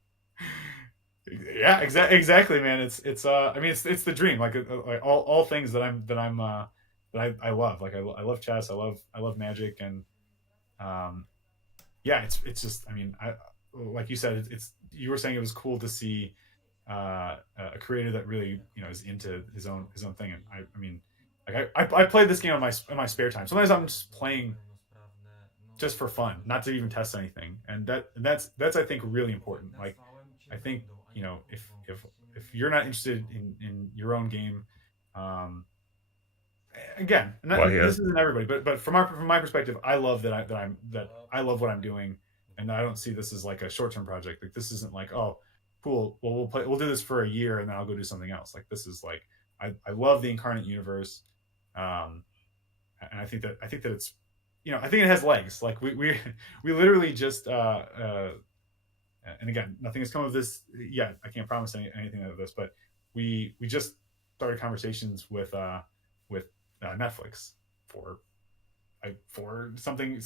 Yeah, exactly, man. It's I mean it's the dream. Like all things that I love. Like I love chess. I love Magic, and um yeah, it's just, I mean, I like you said, it's you were saying it was cool to see a creator that really is into his own thing. And I mean, like I play this game on my in my spare time. Sometimes I'm just playing just for fun, not to even test anything, and that's I think really important. Like I think if you're not interested in your own game, um, again, Well, yeah. this isn't everybody, but from my perspective, I love that I love what I'm doing, and I don't see this as like a short term project. Like this isn't like, oh, cool, well we'll do this for a year and then I'll go do something else. Like this is like I love the incarnate universe, um, and I think that it's I think it has legs. Like we we literally just And again, nothing has come of this yet. I can't promise anything of this, but we just started conversations with Netflix for for something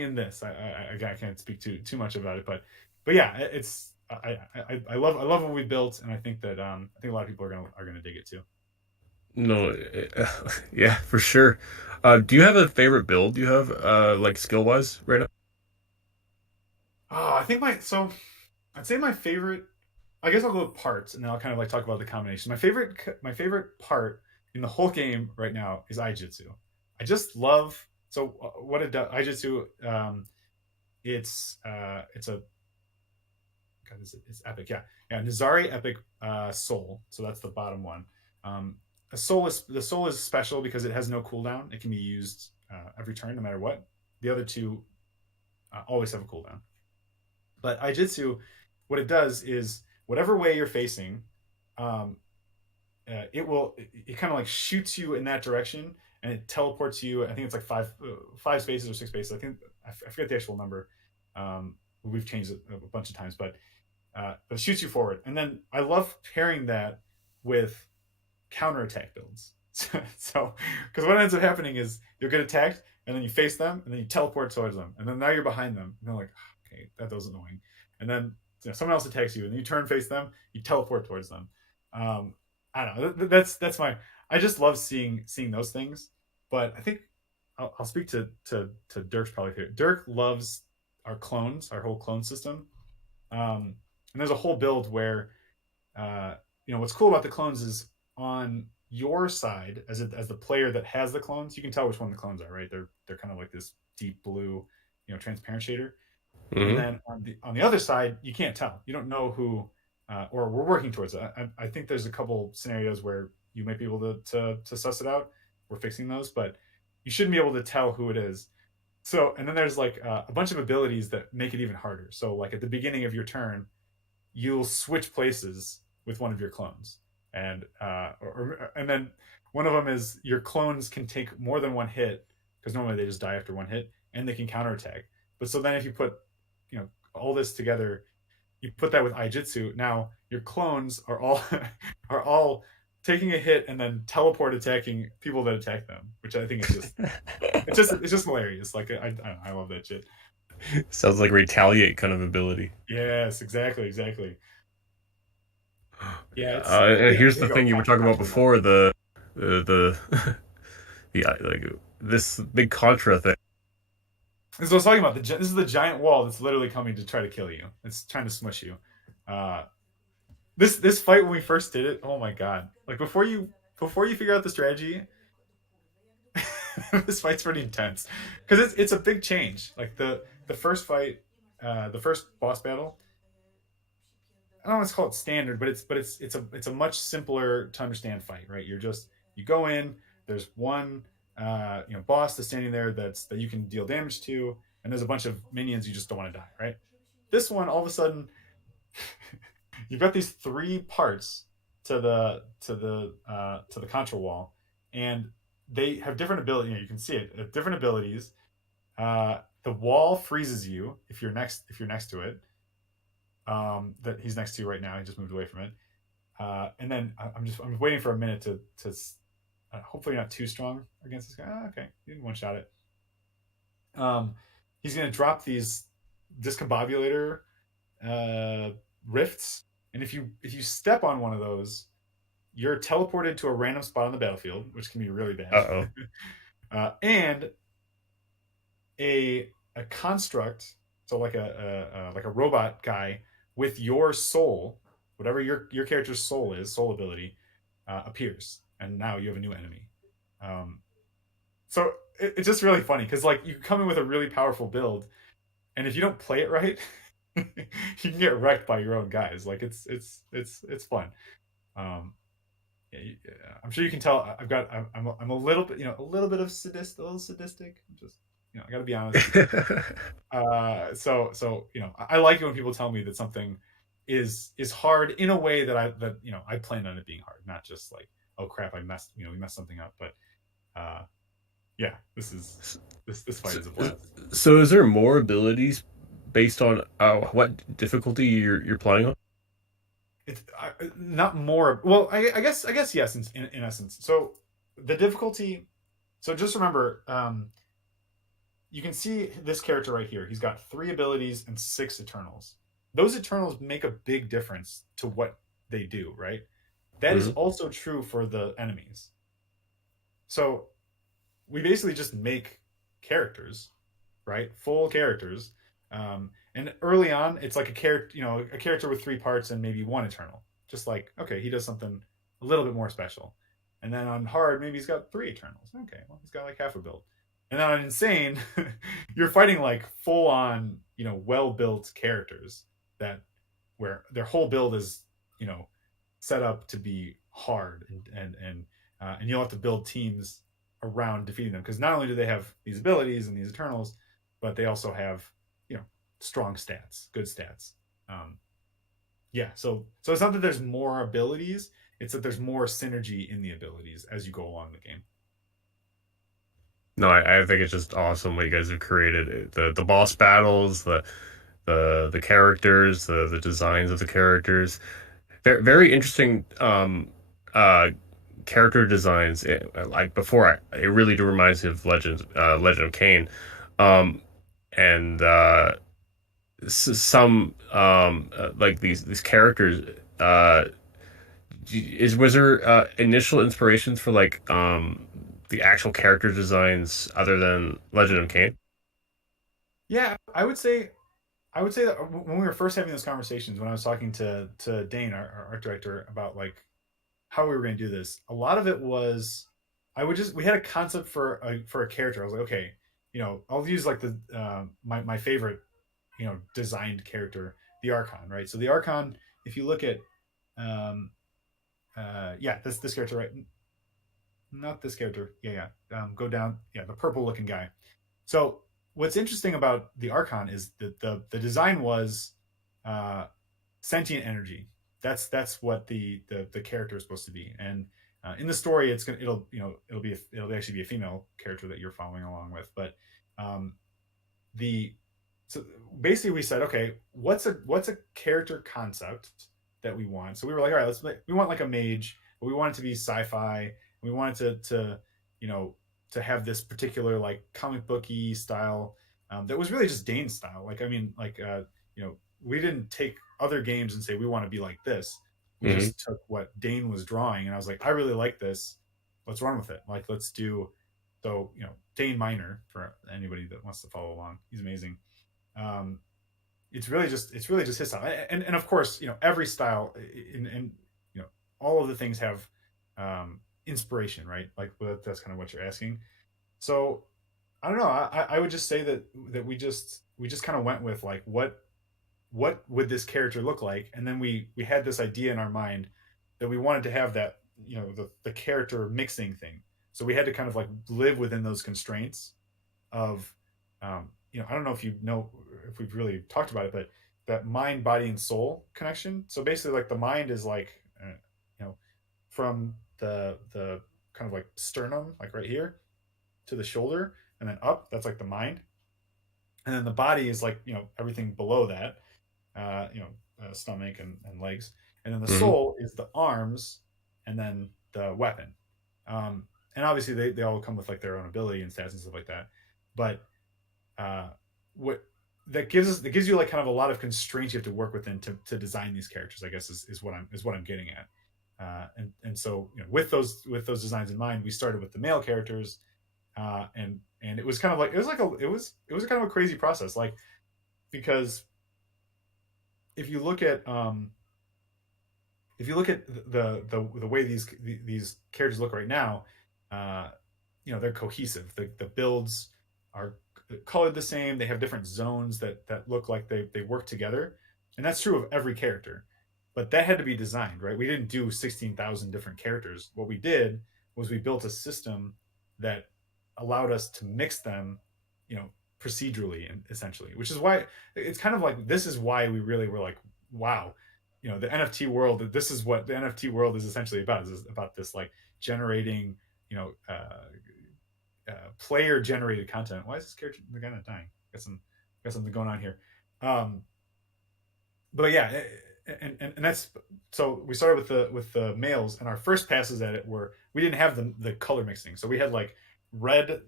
in this. Again, I can't speak too much about it, but yeah, it's I love what we built, and I think that I think a lot of people are gonna dig it too. No, yeah, for sure. Do you have a favorite build you have, like skill wise right now? Oh, I think I'd say my favorite. I guess I'll go with parts, and then I'll kind of like talk about the combination. My favorite part in the whole game right now is Aijutsu. I just love what it does. Aijutsu, it's a God, it's epic. Yeah. Nizari epic soul. So that's the bottom one. Um, the soul is special because it has no cooldown. It can be used every turn, no matter what. The other two always have a cooldown. But Aijutsu, what it does is whatever way you're facing, um, it kind of like shoots you in that direction, and it teleports you. I think it's like five spaces or six spaces. I forget the actual number. We've changed it a bunch of times, but it shoots you forward. And then I love pairing that with counterattack builds. So, because what ends up happening is you'll get attacked, and then you face them, and then you teleport towards them, and then now you're behind them, and they're like, okay, that was annoying. And then someone else attacks you, and you turn face them, you teleport towards them. Um, I don't know. That's my. I just love seeing those things. But I think I'll speak to Dirk's probably favorite. Dirk loves our clones, our whole clone system. And there's a whole build where what's cool about the clones is on your side as the player that has the clones, you can tell which one the clones are, right? They're kind of like this deep blue, transparent shader. And Hmm. then on the other side, you can't tell. You don't know who, or we're working towards it. I think there's a couple scenarios where you might be able to suss it out. We're fixing those, but you shouldn't be able to tell who it is. So, and then there's like a bunch of abilities that make it even harder. So, like at the beginning of your turn, you'll switch places with one of your clones, and then one of them is your clones can take more than one hit because normally they just die after one hit, and they can counterattack. But so then if you put all this together, you put that with Aijutsu. Now your clones are all are all taking a hit and then teleport attacking people that attack them, which I think is just it's just hilarious. Like I love that shit. Sounds like retaliate kind of ability. Yes, exactly. Yeah, it's And yeah. here's Here the you go. thing you were talking about Contra now. before, the yeah, like this big Contra thing. This is what I was talking about. This is the giant wall that's literally coming to try to kill you. It's trying to smush you. Uh, this fight when we first did it, oh my god! Like before you figure out the strategy, this fight's pretty intense because it's a big change. Like the first fight, the first boss battle. I don't want to call it standard, but it's a much simpler to understand fight. Right? You go in. There's one boss that's standing there that you can deal damage to, and there's a bunch of minions you just don't want to die. Right? This one, all of a sudden, you've got these three parts to the contra wall, and they have different ability. You can see it, different abilities. The wall freezes you if you're next to it. That he's next to right now. He just moved away from it. And then I'm waiting for a minute to hopefully not too strong against this guy. Okay, he didn't one shot it. Um, he's gonna drop these discombobulator uh, rifts, and if you step on one of those, you're teleported to a random spot on the battlefield, which can be really bad. Uh And a construct, so like a robot guy with your soul, whatever your character's soul ability, appears, and now you have a new enemy. Um, so it's just really funny because like you come in with a really powerful build, and if you don't play it right, you can get wrecked by your own guys. Like it's fun. Um, yeah, I'm sure you can tell. I'm a little bit a little bit of a little sadistic. I'm just I got to be honest. oh. So I like it when people tell me that something is hard in a way that I planned on it being hard, not just like, oh crap, I messed we messed something up. But yeah, this fight So, is a blast. so is there more abilities based on what difficulty you're playing on? It's not more. Well, I guess yes. In essence, so the difficulty. So just remember, you can see this character right here. He's got 3 abilities and 6 Eternals. Those Eternals make a big difference to what they do, right? That is Hmm. also true for the enemies. So we basically just make characters, right? Full characters. And early on, it's like a character, a character with 3 parts and maybe 1 Eternal. Just like, okay, he does something a little bit more special. And then on hard, maybe he's got 3 Eternals. Okay, well, he's got like half a build. And then on insane, you're fighting like full on, well built characters that where their whole build is, you know, set up to be hard and you'll have to build teams around defeating them because not only do they have these abilities and these Eternals, but they also have you know strong stats, good stats. Um, yeah, so it's not that there's more abilities; it's that there's more synergy in the abilities as you go along the game. No, I think it's just awesome what you guys have created. The boss battles, the characters, the designs of the characters. Very, very interesting uh character designs. Like before, it really do reminds me of Legend of Kain. Um and some like these characters is was there initial inspirations for like the actual character designs other than Legend of Kain? Yeah, I would say that when we were first having those conversations, when I was talking to Dane, our art director, about like how we were going to do this, a lot of it was we had a concept for a character. I was like, okay, I'll use like the my favorite designed character, the Archon, right? So the Archon, if you look at um yeah, this character, right? Not this character, yeah, go down, yeah, the purple looking guy. So what's interesting about the Archon is that the design was uh sentient energy. That's what the character is supposed to be. And in the story, it'll actually be a female character that you're following along with. But um, the so basically we said, okay, what's a character concept that we want? So we were like, all right, we want like a mage, but we want it to be sci-fi. We want it to you know to have this particular like comic booky style that was really just Dane's style. Like I mean, like we didn't take other games and say we want to be like this. We Hmm. just took what Dane was drawing, and I was like, I really like this. Let's run with it. Like let's do so. Dane Miner for anybody that wants to follow along. He's amazing. Um, it's really just his style, and of course every style in all of the things have inspiration, right? Like that's kind of what you're asking. So I don't know. I would just say that we just kind of went with like what would this character look like, and then we had this idea in our mind that we wanted to have that the character mixing thing. So we had to kind of like live within those constraints of I don't know if we've really talked about it, but that mind, body, and soul connection. So basically, like the mind is like you know from the kind of like sternum, like right here, to the shoulder, and then up. That's like the mind, and then the body is like everything below that, stomach and legs, and then the Hmm. soul is the arms, and then the weapon. And obviously they all come with like their own ability and stats and stuff like that, but uh, what that gives you like kind of a lot of constraints you have to work within to design these characters. I guess is what I'm getting at. And so with those designs in mind, we started with the male characters, and it was kind of like it was kind of a crazy process, like because if you look at the way these characters look right now, uh, they're cohesive. The builds are colored the same. They have different zones that look like they work together, and that's true of every character. But that had to be designed, right? We didn't do 16,000 different characters. What we did was we built a system that allowed us to mix them, you know, procedurally and essentially, which is why it's kind of like this is why we really were like, wow, the NFT world. This is what the NFT world is essentially about. Is about this like generating, player generated content. Why is this character the guy not dying? Got something going on here. Um, but yeah, and that's so we started with the males, and our first passes at it were we didn't have the color mixing, so we had like red,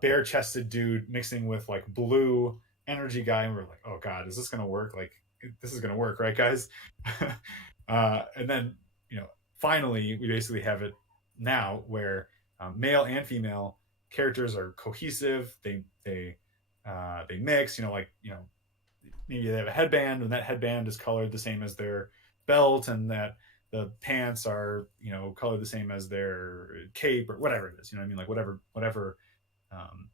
bare chested dude mixing with like blue energy guy, and we were like, oh god, is this gonna work? Like this is gonna work, right, guys? And then you know finally we basically have it now where male and female characters are cohesive. They mix, maybe they have a headband and that headband is colored the same as their belt, and that the pants are colored the same as their cape or whatever it is. You know what I mean? Like whatever um,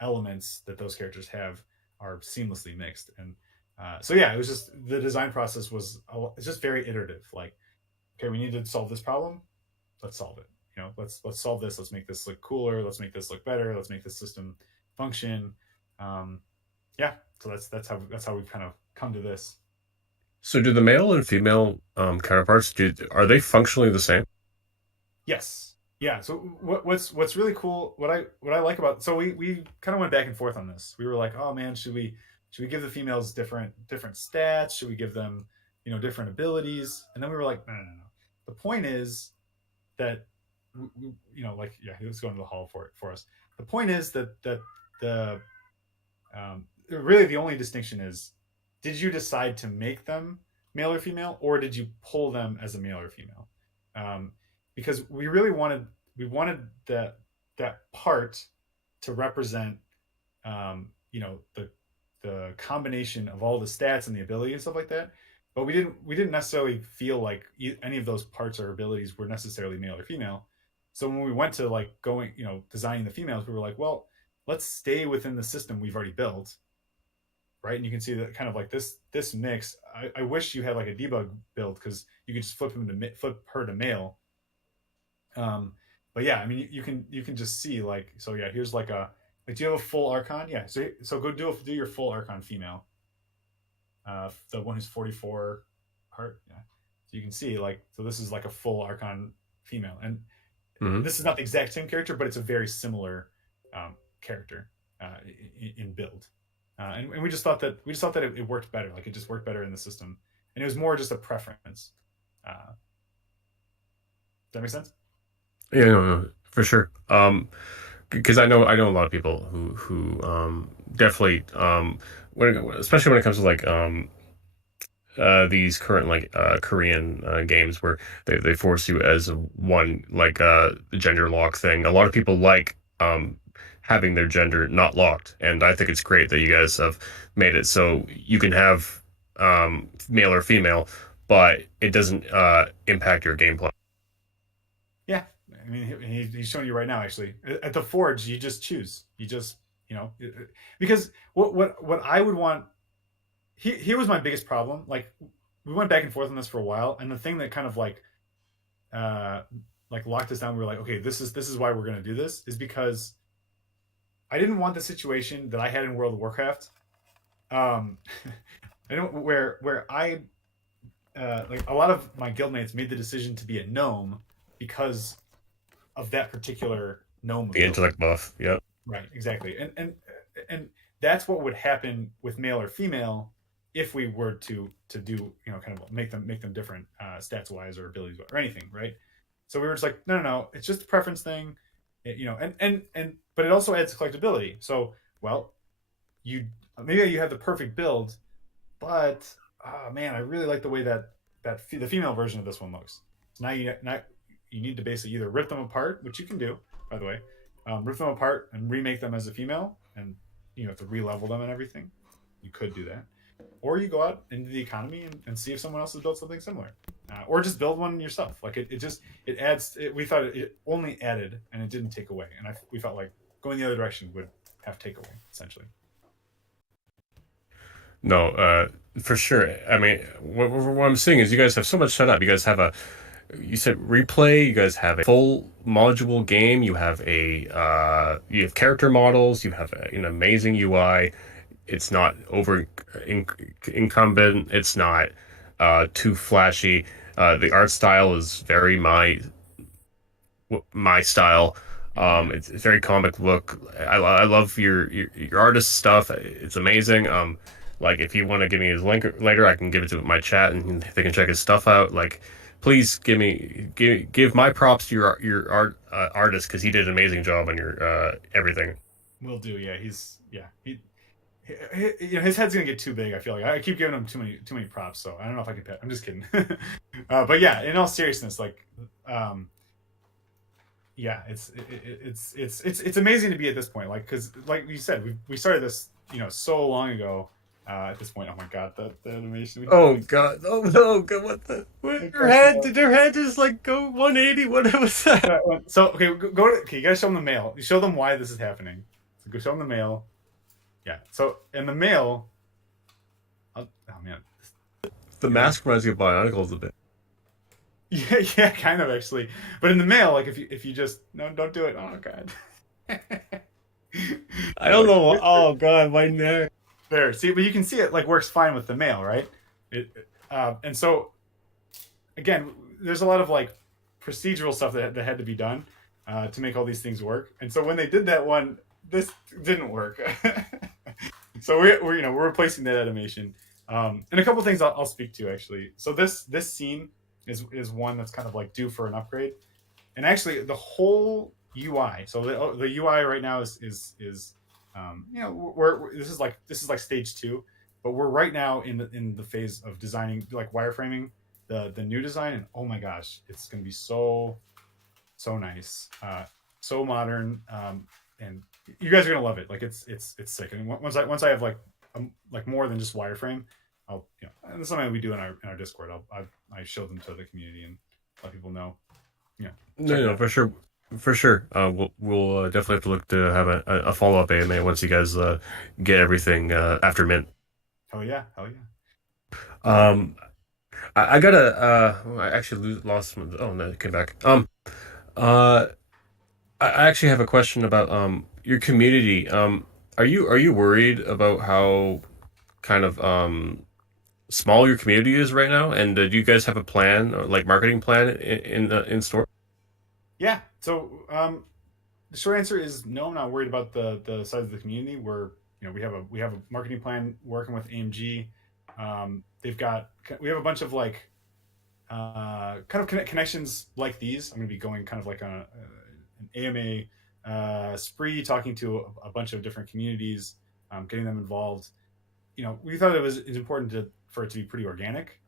elements that those characters have are seamlessly mixed. And so yeah, it was just the design process was it's just very iterative. Like, okay, we need to solve this problem. Let's solve it. Let's solve this. Let's make this look cooler. Let's make this look better. Let's make this system function. Um, yeah, so that's how we've kind of come to this. So do the male and female counterparts are they functionally the same? Yes, yeah. So what's really cool, what I like about, so we kind of went back and forth on this. We were like, oh man, should we give the females different stats? Should we give them different abilities? And then we were like, no, no, no, no. The point is that like, yeah, he was going to the hall for us. The point is that the really the only distinction is, did you decide to make them male or female, or did you pull them as a male or female? Um, because we wanted that part to represent the combination of all the stats and the ability and stuff like that. But we didn't necessarily feel like any of those parts or abilities were necessarily male or female. So when we went to like going, designing the females, we were like, well, let's stay within the system we've already built, right? And you can see that kind of like this mix. I wish you had like a debug build because you could just flip her to male. Um, but yeah, I mean you can just see like, so yeah, here's like, do you have a full Archon? Yeah, so go do your full Archon female, the one who's 44 heart. Yeah, so you can see like, so this is like a full Archon female, and Hmm. this is not the exact same character, but it's a very similar character in build. And we just thought that it worked better. Like it just worked better in the system, and it was more just a preference. Does that make sense? Yeah, no, no, for sure. Because I know a lot of people who definitely especially when it comes to like these current like Korean games where they force you as one like the gender lock thing. A lot of people like having their gender not locked, and I think it's great that you guys have made it so you can have male or female, but it doesn't impact your gameplay. Yeah, I mean he's showing you right now. Actually, at the forge, you just choose. You just because what I would want. Here was my biggest problem. Like we went back and forth on this for a while, and the thing that kind of uh like locked us down. We were like, okay, this is why we're gonna do this, is because I didn't want the situation that I had in World of Warcraft. Um, I don't where I like a lot of my guildmates made the decision to be a gnome because of that particular gnome The ability. intellect buff, yeah. Right, exactly. And that's what would happen with male or female if we were to do, kind of make them different stats wise or abilities or anything, right? So we were just like, no, no, no, it's just a preference thing. And but it also adds collectability. So, well, you maybe you have the perfect build, but oh man, I really like the way that the female version of this one looks. So now you need to basically either rip them apart, which you can do, by the way, rip them apart and remake them as a female, and you have to re-level them and everything. You could do that, or you go out into the economy and see if someone else has built something similar, or just build one yourself. Like it adds. We thought it only added and it didn't take away, and we felt like going the other direction would have takeaway essentially. No, for sure. I mean, what I'm seeing is you guys have so much set up. You guys have you said replay. You guys have a full module game. You have character models. You have an amazing UI. It's not incumbent. It's not too flashy. The art style is very my style. Yeah. It's very comic look. I love your artist stuff. It's amazing. Like if you want to give me his link later, I can give it to my chat and they can check his stuff out. Like, please give my props to your artist because he did an amazing job on your everything. Will do. Yeah, his head's gonna get too big. I feel like I keep giving him too many props, so I don't know if I can pet. I'm just kidding. But yeah, in all seriousness, like, um, yeah, it's amazing to be at this point. Like, because like you said, we started this so long ago. At this point, oh my god, the animation we Oh did. God! Oh no! God, what the? It Her cracks me head? up. Did her head just like go 180? What was that? So okay, go to okay. You gotta show them the mail. You show them why this is happening. So go show them the mail. Yeah. So in the mail, oh man, The you know, mask reminds me of Bionicles a bit. yeah, yeah, kind of actually. But in the mail, like if you just no, don't do it. Oh god. I Yeah, don't like know. Oh God, my neck. there. See, but you can see it like works fine with the mail, right? And so again, there's a lot of like procedural stuff that had to be done to make all these things work. And so when they did that one, this didn't work. So we're replacing that animation. And a couple things I'll speak to actually. So this scene is one that's kind of like due for an upgrade. And actually, the whole UI. So the UI right now is this is like stage two, but we're right now in the phase of designing like wireframing the new design, and oh my gosh, it's gonna be so nice, so modern, and you guys are gonna love it. Like it's sick. And once I have like more than just wireframe, I'll and that's something we do in our Discord. I show them to the community and let people know. Yeah, No, check it no, out. for sure, for sure. We'll definitely have to look to have a follow up AMA once you guys get everything after mint. Hell yeah, hell yeah. All right. Um, I gotta I actually lost. Oh no, it came back. Uh, I actually have a question about your community. Are you worried about how kind of small your community is right now? And do you guys have a plan, like marketing plan in store? Yeah. So the short answer is no. I'm not worried about the size of the community. We have a marketing plan working with AMG. We have a bunch of like kind of connections like these. I'm going to be going kind of like on an AMA spree, talking to a bunch of different communities, getting them involved. We thought it's important for it to be pretty organic.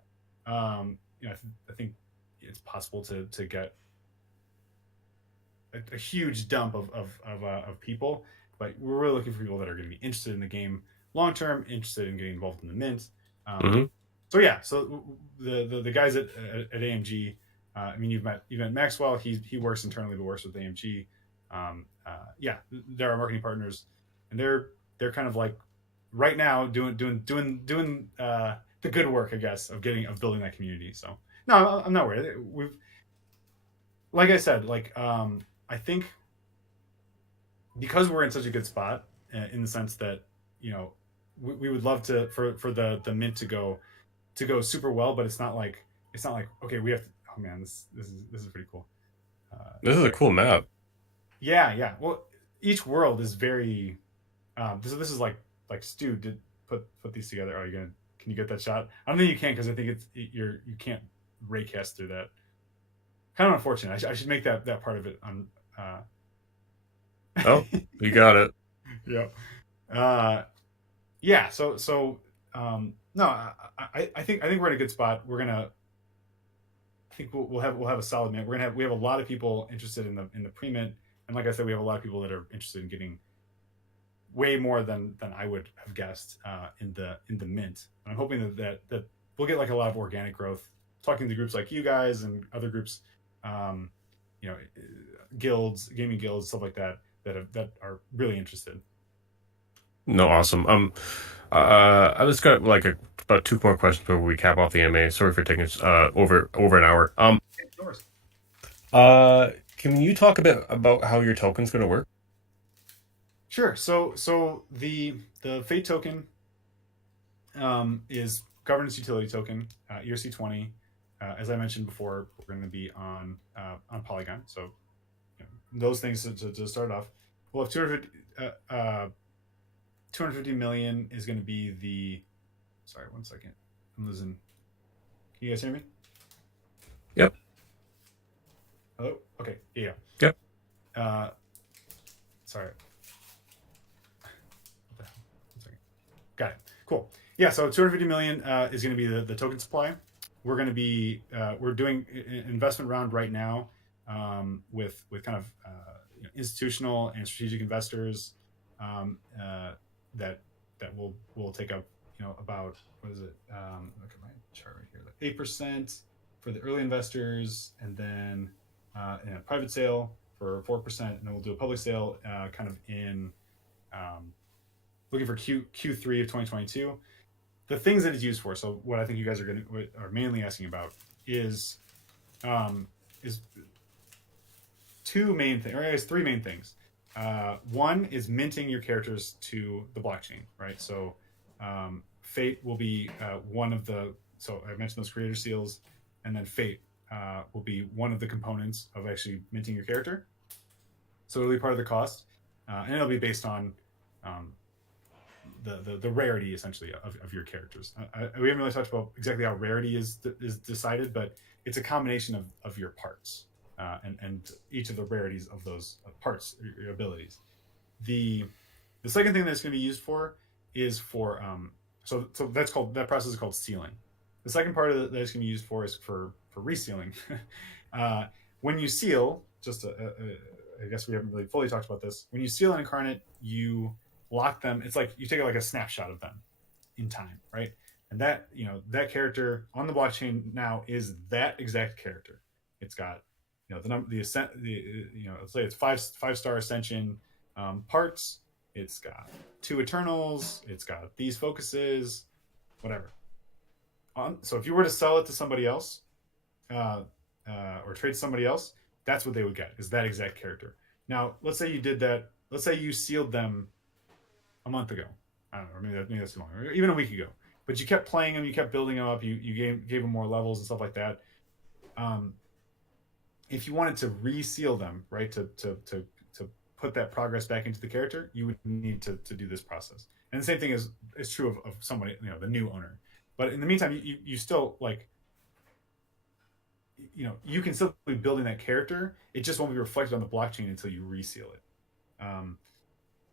I think it's possible to get a huge dump of people, but we're really looking for people that are going to be interested in the game long term, interested in getting involved in the mint. Um, Hmm. so yeah, so the guys at AMG, I mean, you've met Maxwell. He works internally, but works with AMG. Yeah, they're our marketing partners, and they're kind of like right now doing the good work, I guess, of building that community. So no, I'm not worried. We've like I said, like I think because we're in such a good spot in the sense that you know we would love to for the mint to go super well, but it's not like okay, we have to. Oh man, this is pretty cool. This is a Sorry. cool map. Yeah, yeah. Well, each world is very. This is like Stu did put these together. Oh, can you get that shot? I don't think you can because I think you can't raycast through that. Kind of unfortunate. I should make that part of it on. Oh, you got it. Yeah. Uh, yeah. No, I think we're in a good spot. I think we'll have a solid mint. We have a lot of people interested in the pre-mint, and like I said, we have a lot of people that are interested in getting way more than I would have guessed in the mint. And I'm hoping that we'll get like a lot of organic growth. Talking to groups like you guys and other groups, um, guilds, gaming guilds, stuff like that are really interested. No, awesome. I just got like about two more questions before we cap off the AMA. Sorry for taking over an hour. Can you talk a bit about how your token's going to work? Sure. So the Fate token is governance utility token, ERC 20. As I mentioned before, we're going to be on Polygon. So those things to start off. Well, if 250 million is going to be the. Sorry, one second. I'm losing. Can you guys hear me? Yep. Hello. Okay. Yeah. Yep. Uh, sorry. What the hell? One second. Got it. Cool. Yeah. So 250 million is going to be the token supply. We're doing an investment round right now with kind of institutional and strategic investors um, that will take up about what is it? Look at my chart right here. Like 8% for the early investors, and then in a private sale for 4%, and then we'll do a public sale kind of in um, looking for Q3 of 2022. The things that it's used for. So what I think you guys are mainly asking about is um, is two main things, or I guess three main things. One is minting your characters to the blockchain, right? So Fate will be one of the. So I mentioned those creator seals, and then Fate will be one of the components of actually minting your character. So it'll be part of the cost, and it'll be based on um, the rarity essentially of your characters. We haven't really talked about exactly how rarity is decided, but it's a combination of your parts and each of the rarities of those parts, your abilities. The the second thing that's going to be used for is for so that process is called sealing. The second part of that it's going to be used for is for resealing. uh, when you seal, I guess we haven't really fully talked about this. When you seal an incarnate, you lock them. It's like you take like a snapshot of them in time, right? And that that character on the blockchain now is that exact character. It's got the number, the ascent, the let's say it's five star ascension parts. It's got two Eternals. It's got these focuses, whatever. So if you were to sell it to somebody else, uh, or trade somebody else, that's what they would get, is that exact character. Now, let's say you did that. Let's say you sealed them a month ago. I don't know, or maybe that's too long, or even a week ago. But you kept playing them, you kept building them up, you gave them more levels and stuff like that. Um, if you wanted to reseal them, right, to put that progress back into the character, you would need to do this process. And the same thing is true of somebody, the new owner. But in the meantime, you still like you can still be building that character. It just won't be reflected on the blockchain until you reseal it.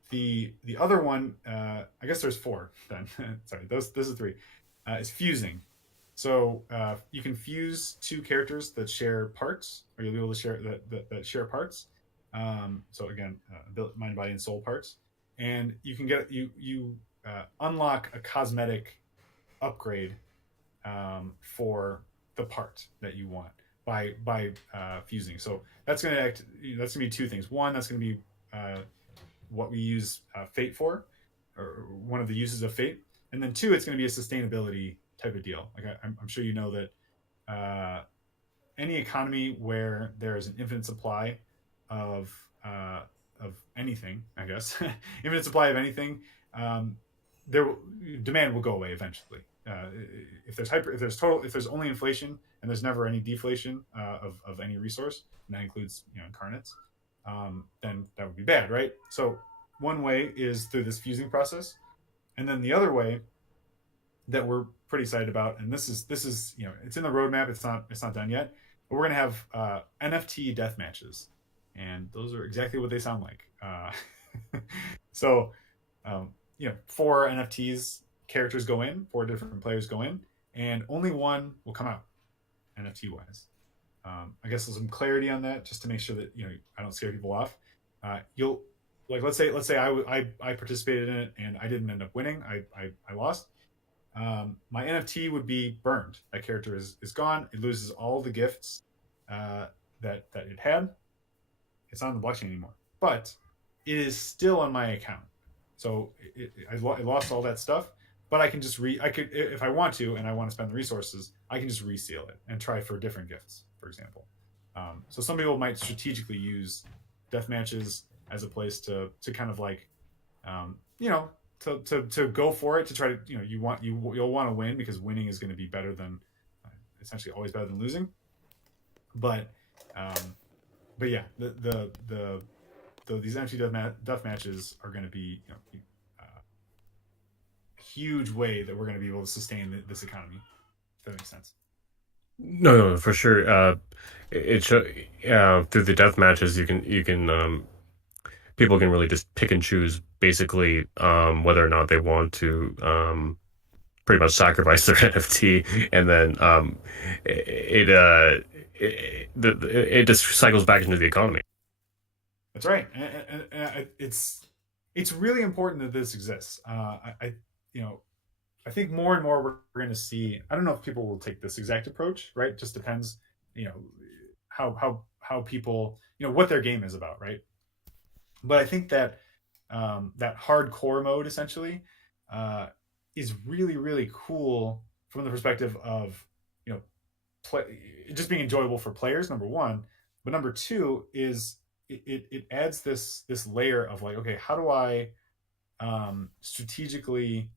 The other one, I guess there's four. Then sorry, this is three. Is fusing. So you can fuse two characters that share parts, or you'll be able to share that share parts. So again, mind, body, and soul parts, and you can get unlock a cosmetic upgrade for the part that you want by fusing. So that's going to act. That's going to be two things. One, that's going to be what we use Fate for, or one of the uses of Fate. And then two, it's going to be a sustainability type of deal. Like I'm sure you know that any economy where there is an infinite supply of uh, of anything, I guess, infinite supply of anything, um, there demand will go away eventually. If there's only inflation and there's never any deflation of any resource, and that includes incarnates, then that would be bad, right? So one way is through this fusing process, and then the other way that we're pretty excited about, and this is it's in the roadmap. It's not done yet, but we're gonna have NFT death matches, and those are exactly what they sound like. So four NFTs characters go in, four different players go in, and only one will come out NFT wise. I guess there's some clarity on that just to make sure that I don't scare people off. You'll like let's say I participated in it and I didn't end up winning. I lost. My NFT would be burned. That character is gone. It loses all the gifts that it had. It's not on the blockchain anymore, but it is still on my account. So I lost all that stuff, but I can just I could, if I want to, and I want to spend the resources, I can just reseal it and try for different gifts, for example. So some people might strategically use death matches as a place to kind of like, to go for it, to try to you'll want to win, because winning is going to be better than essentially always better than losing. But but yeah, these NFT death matches are going to be, a huge way that we're going to be able to sustain this economy. If that makes sense. No, no, for sure. Through the death matches, you can people can really just pick and choose basically whether or not they want to pretty much sacrifice their NFT, and then it just cycles back into the economy. That's right, and it's really important that this exists. You know I think more and more we're going to see. I don't know if people will take this exact approach, right? It just depends, you know, how people, what their game is about, right? But I think that that hardcore mode essentially uh, is really really cool from the perspective of you know play, just being enjoyable for players. Number one, but number two is it adds this layer of like, okay, how do I strategically,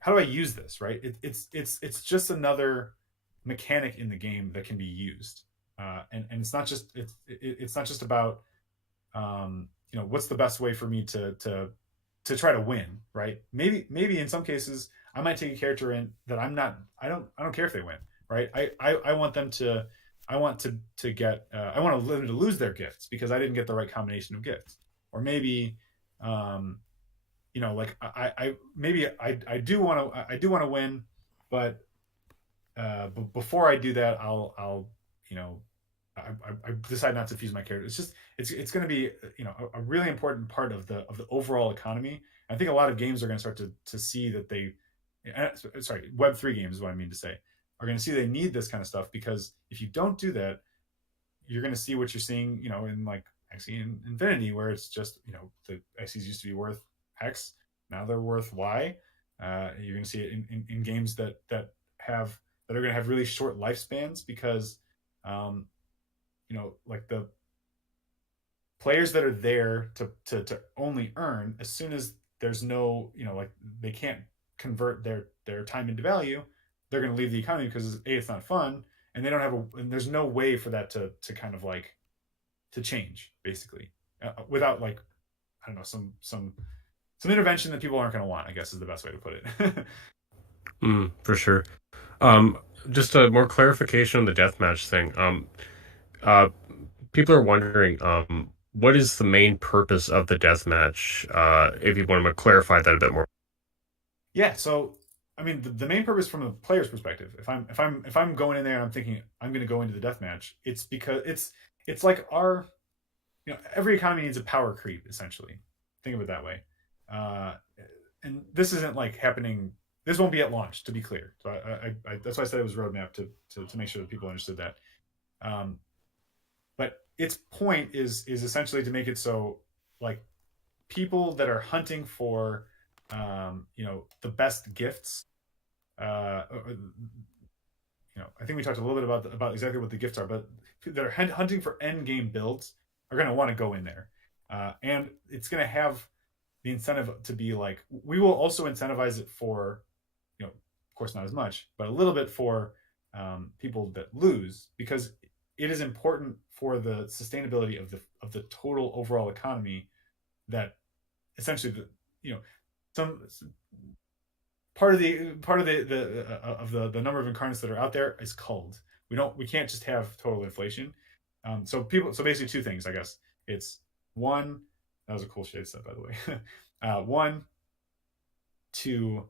how do I use this? Right? It's just another mechanic in the game that can be used, and it's not just about what's the best way for me to try to win, right? Maybe in some cases I might take a character in that I don't care if they win, right? I want them to, I want to get I want them to lose their gifts because I didn't get the right combination of gifts, or maybe um, like I maybe I do want to win, but before I do that, I'll you know I decide not to fuse my character. It's just it's going to be a really important part of the overall economy. I think a lot of games are going to start to see that they, sorry, Web3 games is what I mean to say, are going to see they need this kind of stuff, because if you don't do that, you're going to see what you're seeing, in like Axie and Infinity, where it's just, the Axies used to be worth X, now they're worth Y. You're going to see it in games that are going to have really short lifespans because, um, like the players that are there to only earn, as soon as there's no, like they can't convert their time into value, they're going to leave the economy because A, it's not fun, and they don't have and there's no way for that to kind of like to change basically, without like, I don't know, some intervention that people aren't going to want, I guess, is the best way to put it. For sure. Um, just a more clarification on the deathmatch thing. Uh, People are wondering, what is the main purpose of the deathmatch? If you want to clarify that a bit more. Yeah, so I mean, the main purpose from a player's perspective, if I'm going in there and I'm thinking I'm going to go into the death match, it's because it's like our, every economy needs a power creep essentially. Think of it that way. Uh, and this isn't like happening. This won't be at launch, to be clear. So that's why I said it was roadmap to make sure that people understood that. Um, but its point is essentially to make it so, like, people that are hunting for the best gifts, I think we talked a little bit about exactly what the gifts are, but that are hunting for end game builds are going to want to go in there, and it's going to have the incentive to be like, we will also incentivize it for, of course not as much, but a little bit for people that lose, because it is important for the sustainability of the total overall economy, that essentially you know some part of the number of incarnates that are out there is culled. We can't just have total inflation. So basically two things, I guess. It's one, that was a cool shade set, by the way. One, to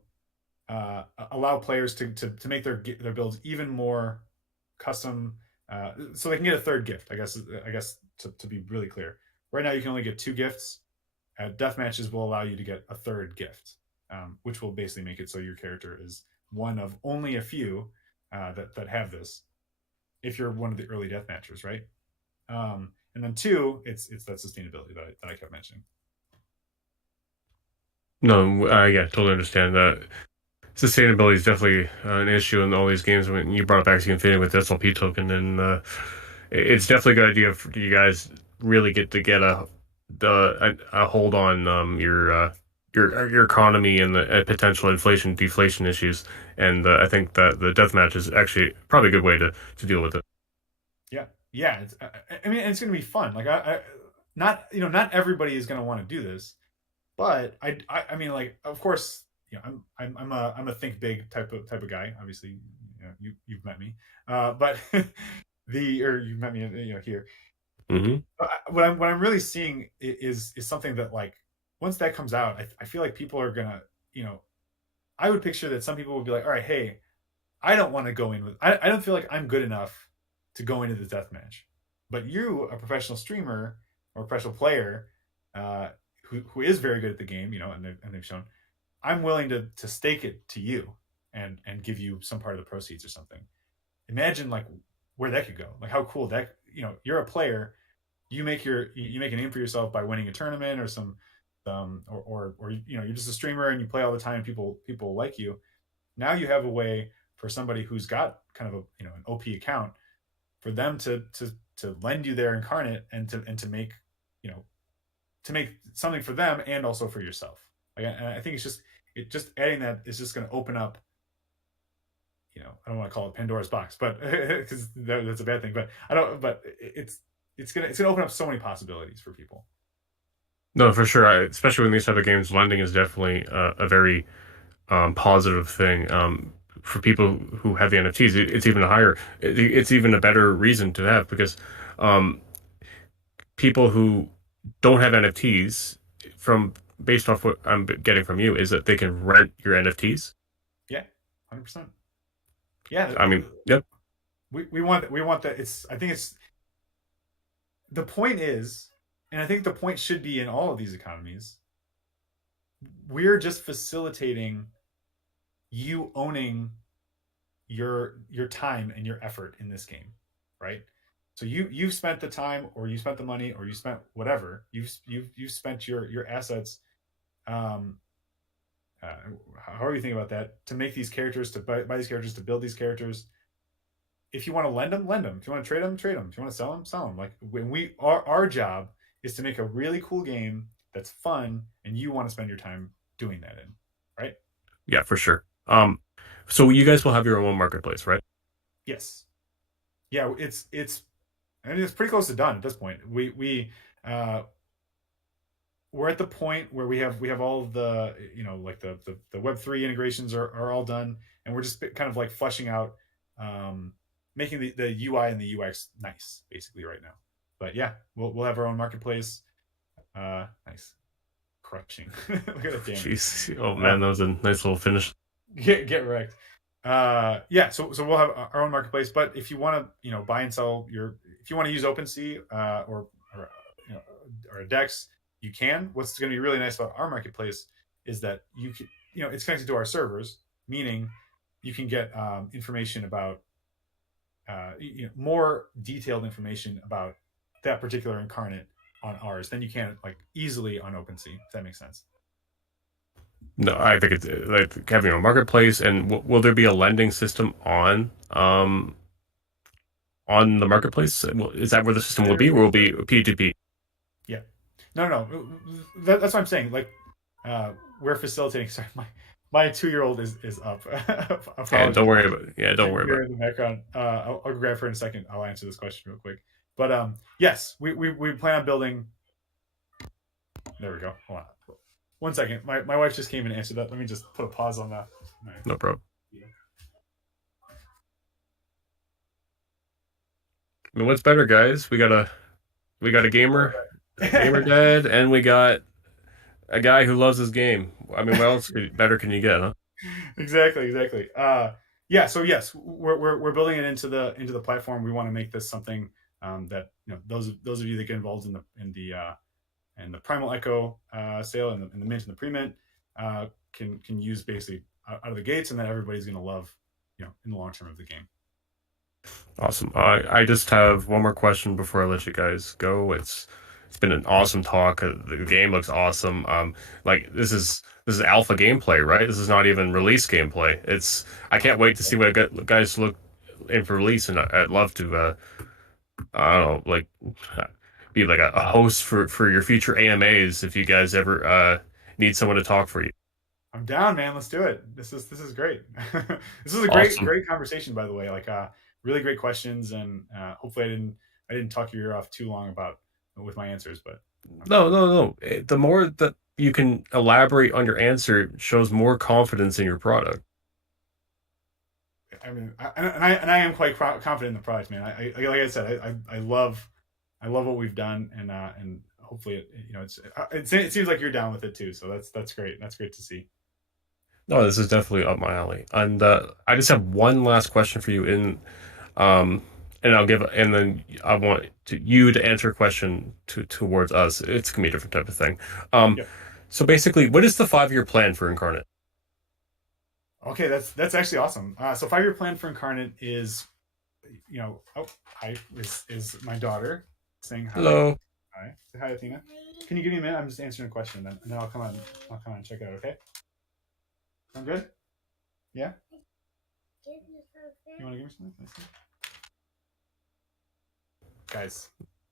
allow players to make their builds even more custom, so they can get a third gift. I guess to be really clear, right now you can only get two gifts. Death matches will allow you to get a third gift, which will basically make it so your character is one of only a few that have this. If you're one of the early death matchers, right? And then two, it's that sustainability that I kept mentioning. No, yeah, totally understand that. Sustainability is definitely an issue in all these games. When you brought up Axie Infinity with SLP token, and it's definitely a good idea for you guys really get a hold on your economy and the potential inflation deflation issues. And I think that the deathmatch is actually probably a good way to deal with it. Yeah, yeah, I mean, it's going to be fun. Like not not everybody is going to want to do this, but I mean, like, of course, I'm a think big type of guy. Obviously, you've met me, but the or you've met me, here. Hmm. What I'm really seeing is something that, like, once that comes out, I feel like people are gonna, you know, I would picture that some people would be like, all right, hey, I don't want to go in with, I don't feel like I'm good enough to go into the death match, but you, a professional streamer or a professional player, uh, who is very good at the game, and they've shown, I'm willing to stake it to you and give you some part of the proceeds or something. Imagine, like, where that could go. Like, how cool that, you're a player, you make a name for yourself by winning a tournament or or you're just a streamer and you play all the time. People like you. Now you have a way for somebody who's got kind of a, an OP account, for them to lend you their incarnate, and to make, you know to make something for them and also for yourself. Like, and I think just adding that is just going to open up. I don't want to call it Pandora's box, but because that's a bad thing. But I don't. But it's gonna open up so many possibilities for people. No, for sure. Especially in these type of games, lending is definitely a very positive thing. For people who have the NFTs, it's even higher. It's even a better reason to have because um, people who don't have NFTs, from based off what I'm getting from you, is that they can rent your NFTs. Yeah, 100%. Yeah, I mean, yep, we want that. I think it's the point is, and I think the point should be in all of these economies. We're just facilitating you owning your time and your effort in this game, right? So you've spent the time, or you spent the money, or you spent whatever, you've spent your assets. Um, However you think about that, to make these characters, to buy these characters, to build these characters. If you want to lend them, lend them. If you want to trade them, trade them. If you want to sell them, sell them. Like, when our job is to make a really cool game that's fun, and you want to spend your time doing that in, right? yeah, for sure. So you guys will have your own marketplace, right? Yes. Yeah. I mean, it's pretty close to done at this point. Uh, we're at the point where we have all of the, like, the Web3 integrations are all done, and we're just kind of like fleshing out, making the UI and the UX nice, basically, right now. But yeah, we'll have our own marketplace. Nice. Crushing. Look at that damage. Jeez, oh uh, man, that was a nice little finish. get wrecked. Yeah, so we'll have our own marketplace, but if you want to, buy and sell if you want to use OpenSea, or you know or a Dex, you can. What's going to be really nice about our marketplace is that you can, it's connected to our servers, meaning you can get, information about, more detailed information about that particular incarnate on ours than you can, like, easily on OpenSea, if that makes sense. No, I think it's like having a marketplace, and will there be a lending system on the marketplace? Is that where the system will be, or will it be P2P? Yeah. No. That's what I'm saying. Like, we're facilitating. Sorry, my 2-year-old is up. And Apologies. don't worry about it. Yeah, don't worry about You're in the background. I'll grab her in a second. I'll answer this question real quick. But yes, we plan on building. There we go. Hold on. 1 second. My wife just came and answered that. Let me just put a pause on that. it. No problem. I mean, what's better, guys? We got a gamer dad, and we got a guy who loves his game. I mean, what else better can you get, huh? Exactly. Yeah. So yes, we're building it into the platform. We want to make this something, that, those of you that get involved in the Primal Echo, sale, and the mint and the pre-mint, can use basically out of the gates, and that everybody's going to love, in the long term of the game. Awesome. I just have one more question before I let you guys go. It's been an awesome talk. The game looks awesome. Like this is alpha gameplay, right? This is not even release gameplay. I can't wait to see what guys look in for release, and I'd love to I don't know, like be like a host for your future AMAs if you guys ever need someone to talk for you. I'm down, man. Let's do it. This is great. This is a great Awesome. great conversation, by the way. Like, really great questions, and hopefully I didn't talk your ear off too long about with my answers, but No, no, no. The more that you can elaborate on your answer shows more confidence in your product. I mean, I am quite confident in the product, man. Like I said, I love what we've done, and hopefully, it seems like you're down with it too. So that's great. That's great to see. No, this is definitely up my alley. And I just have one last question for you um, and then I want you to answer a question towards us. It's gonna be a different type of thing. Um, Yeah. so basically, what is the 5-year plan for Incarnate? Okay, that's actually awesome. So 5 year plan for Incarnate is, oh, hi is my daughter saying hi. Hello. Hi, say hi, Athena. Can you give me a minute? I'm just answering a question, and then I'll come on. I'll come on and check it out. Okay, I'm good. Yeah. You want to give me something? Let's see. Guys,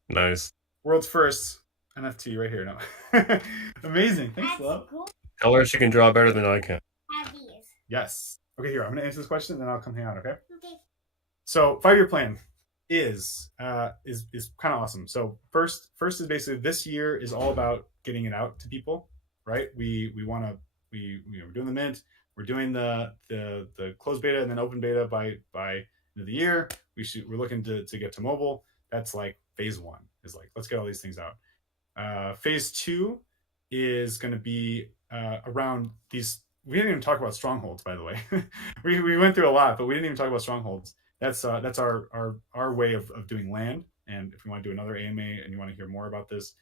Nice. world's first NFT right here. No, amazing. Thanks, love. Tell her she can draw better than I can. Yes. Okay, here I'm gonna answer this question, and then I'll come hang out. Okay. So 5 year plan is kind of awesome. So first is basically this year is all about getting it out to people, right? We want to we're doing the mint, we're doing the closed beta and then open beta by end of the year. We're looking to get to mobile. That's like phase one is like let's get all these things out. Phase two is going to be around these. We didn't even talk about strongholds, by the way. We went through a lot, but we didn't even talk about strongholds. That's our way of doing land. And if we want to do another AMA and you want to hear more about this,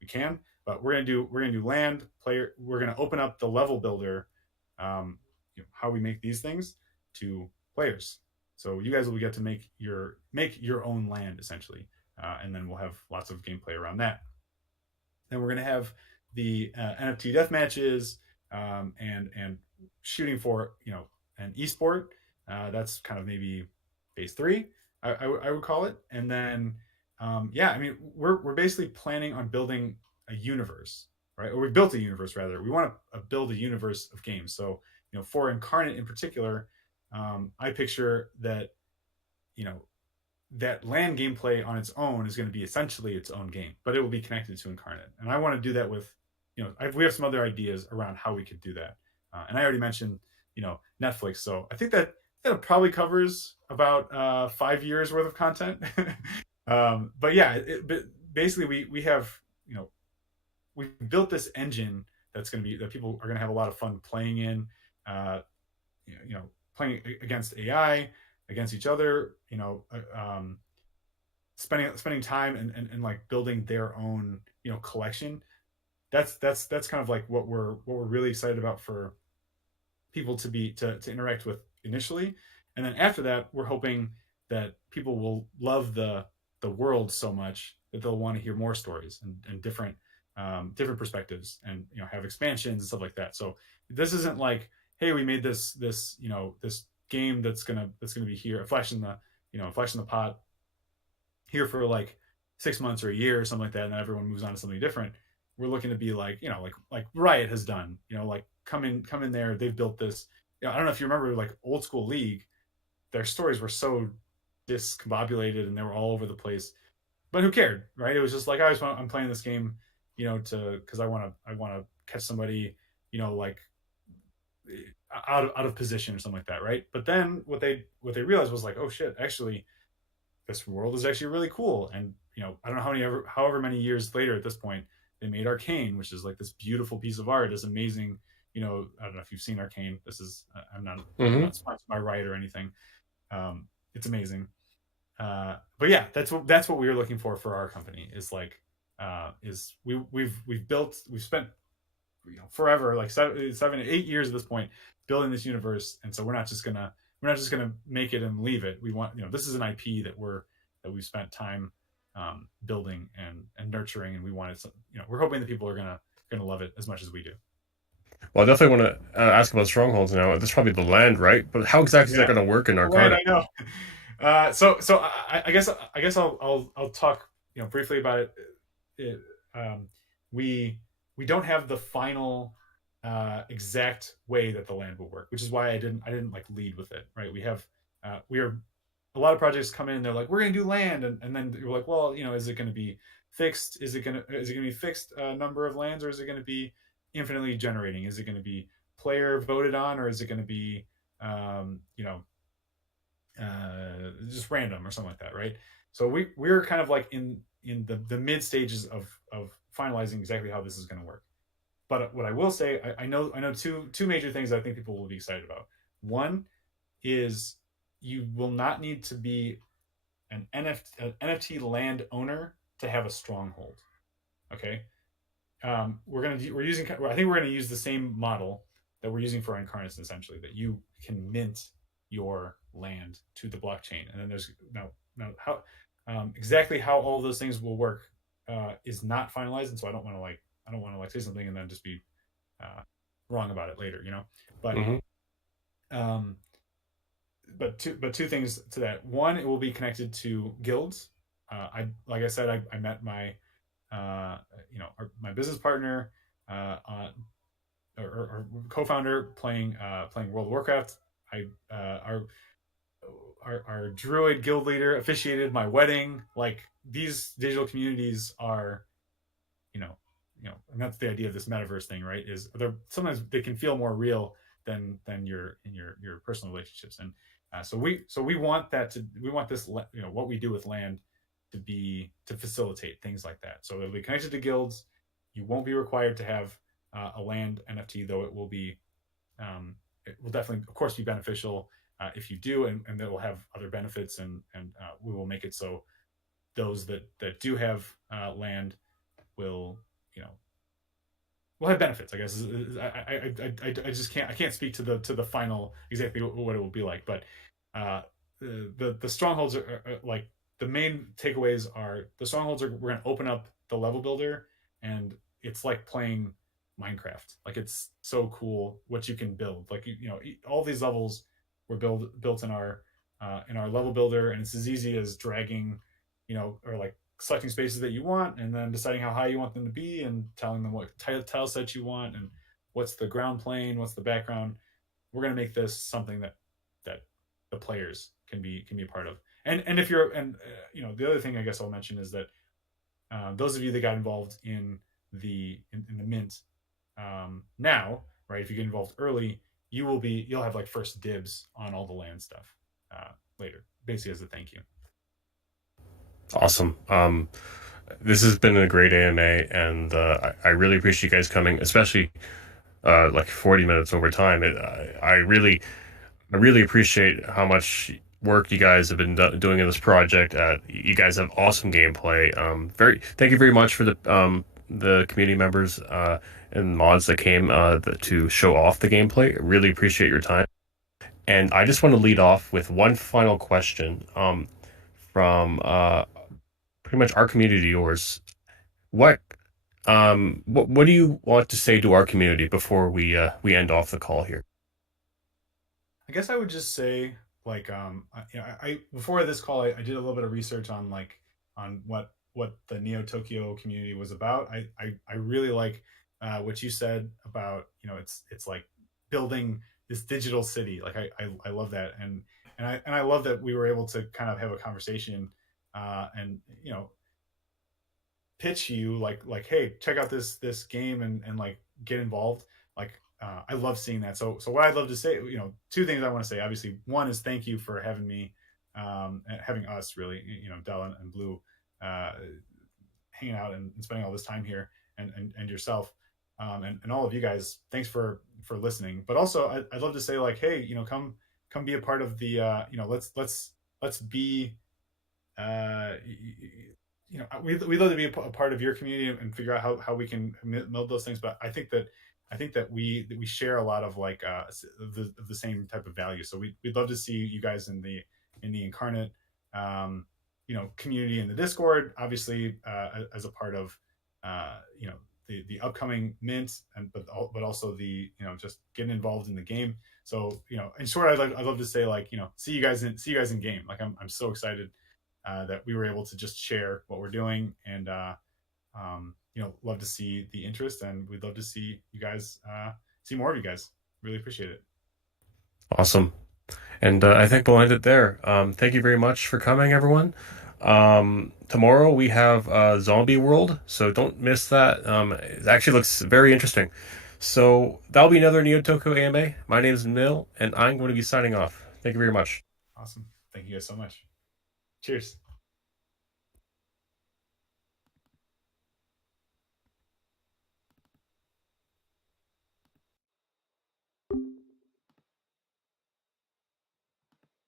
we can. But we're gonna do land player. We're gonna open up the level builder, how we make these things to players. So you guys will get to make your own land essentially, and then we'll have lots of gameplay around that. Then we're going to have the NFT death matches, and shooting for an esport. That's kind of maybe phase three, I would call it. And then yeah, I mean we're basically planning on building a universe, right? Or we built a universe rather. We want to build a universe of games. So for Incarnate in particular, I picture that you know that land gameplay on its own is going to be essentially its own game, but it will be connected to Incarnate. And I want to do that with, we have some other ideas around how we could do that. And I already mentioned, Netflix. So I think that probably covers about 5 years worth of content. But yeah, but basically we have, we built this engine that people are going to have a lot of fun playing in, uh, playing against AI, against each other, spending time and like building their own collection. That's kind of like what we're really excited about for people to interact with initially, and then after that we're hoping that people will love the world so much that they'll want to hear more stories and different perspectives, and have expansions and stuff like that. So this isn't like, hey, we made this game that's gonna be here, a flash in the pot here for like 6 months or a year or something like that, and then everyone moves on to something different. We're looking to be like, like Riot has done, like come in there, they've built this. I don't know if you remember like old school League, their stories were so discombobulated and they were all over the place. But who cared, right? It was just like I'm playing this game, to because I want to catch somebody, like out of position or something like that, right? But then what they realized was like, oh shit, actually this world is actually really cool. And I don't know however many years later at this point, they made Arcane, which is like this beautiful piece of art, this amazing. I don't know if you've seen Arcane. This is I'm Hmm. not sponsored by Riot or anything. It's amazing. But yeah, that's what we were looking for our company. Is like is we've spent forever, like 7 8 years at this point, building this universe, and so we're not just gonna make it and leave it. We want, this is an IP that we've spent time building and nurturing, and we wanted some, we're hoping that people are gonna love it as much as we do. Well, I definitely want to ask about strongholds now. This is probably the land, right? But how exactly is that Yeah, going to work in right. I Incarnate? know. So I guess I'll talk briefly about it. it we don't have the final exact way that the land will work, which is why I didn't like lead with it. Right? We are a lot of projects come in and they're like, we're going to do land, and then you're like, well, is it going to be fixed? Is it going to be fixed number of lands, or is it going to be infinitely generating? Is it going to be player voted on, or is it going to be um, you know just random or something like that, right? So we're kind of like in the mid stages of finalizing exactly how this is going to work. But what I will say, I know two major things I think people will be excited about. One is you will not need to be an NFT land owner to have a stronghold. Okay, we're using I think we're gonna use the same model that we're using for incarnates, essentially, that you can mint your land to the blockchain, and then there's now how exactly how all of those things will work is not finalized, and so I don't want to like say something and then just be uh, wrong about it later, But Hmm. um, two things to that. One, it will be connected to guilds. I like I said, I met my uh, my business partner, on or co-founder playing World of Warcraft. I our druid guild leader officiated my wedding. Like, these digital communities are, you know, and that's the idea of this metaverse thing, right? Is they're sometimes they can feel more real than your personal relationships, and so we want we want this, what we do with land to facilitate things like that. So it'll be connected to guilds. You won't be required to have a land NFT, though it will definitely, of course, be beneficial if you do, and it will have other benefits, and we will make it so those that do have land will, you know will have benefits. I guess I just can't speak to the final exactly what it will be like, but the strongholds are like, the main takeaways are the strongholds are, we're going to open up the level builder, and it's like playing Minecraft. Like, it's so cool what you can build. Like, all these levels were built in our level builder, and it's as easy as dragging, or like selecting spaces that you want, and then deciding how high you want them to be, and telling them what tile set you want, and what's the ground plane, what's the background. We're going to make this something that the players can be a part of. And if you're and the other thing I guess I'll mention is that those of you that got involved in the mint, now, right? If you get involved early, you'll have like first dibs on all the land stuff later, basically as a thank you. Awesome. This has been a great AMA, and I really appreciate you guys coming, especially like 40 minutes over time. I really appreciate how much work you guys have been doing in this project. You guys have awesome gameplay. Thank you very much for the community members and mods that came to show off the gameplay. I really appreciate your time. And I just want to lead off with one final question from pretty much our community, yours. What what do you want to say to our community before we end off the call here? I guess I would just say, like, I before this call, I did a little bit of research on, like, on what the NeoTokyo community was about. I really like what you said about, it's like building this digital city. Like, I love that, and I love that we were able to kind of have a conversation, and pitch you, like, hey, check out this game, and like, get involved. Like, I love seeing that. So what I'd love to say, two things I want to say. Obviously, one is thank you for having me, having us, really, Dell and Blue, uh, hanging out and spending all this time here, and yourself, and all of you guys. Thanks for listening. But also, I'd love to say, like, hey, come be a part of the, let's be, uh, we'd love to be a part of your community and figure out how we can build those things. But I think that we share a lot of, like, the same type of value. So we'd love to see you guys in the incarnate, community in the Discord, obviously, as a part of, the upcoming mint, and but also the, just getting involved in the game. So, in short, I'd love to say, like, see you guys in game. Like, I'm so excited that we were able to just share what we're doing, and love to see the interest, and we'd love to see you guys, see more of you guys. Really appreciate it. Awesome. And I think we'll end it there. Thank you very much for coming, everyone. Tomorrow we have Zombie World, so don't miss that. It actually looks very interesting. So that'll be another Neo Tokyo AMA. My name is Nil, and I'm going to be signing off. Thank you very much. Awesome. Thank you guys so much. Cheers.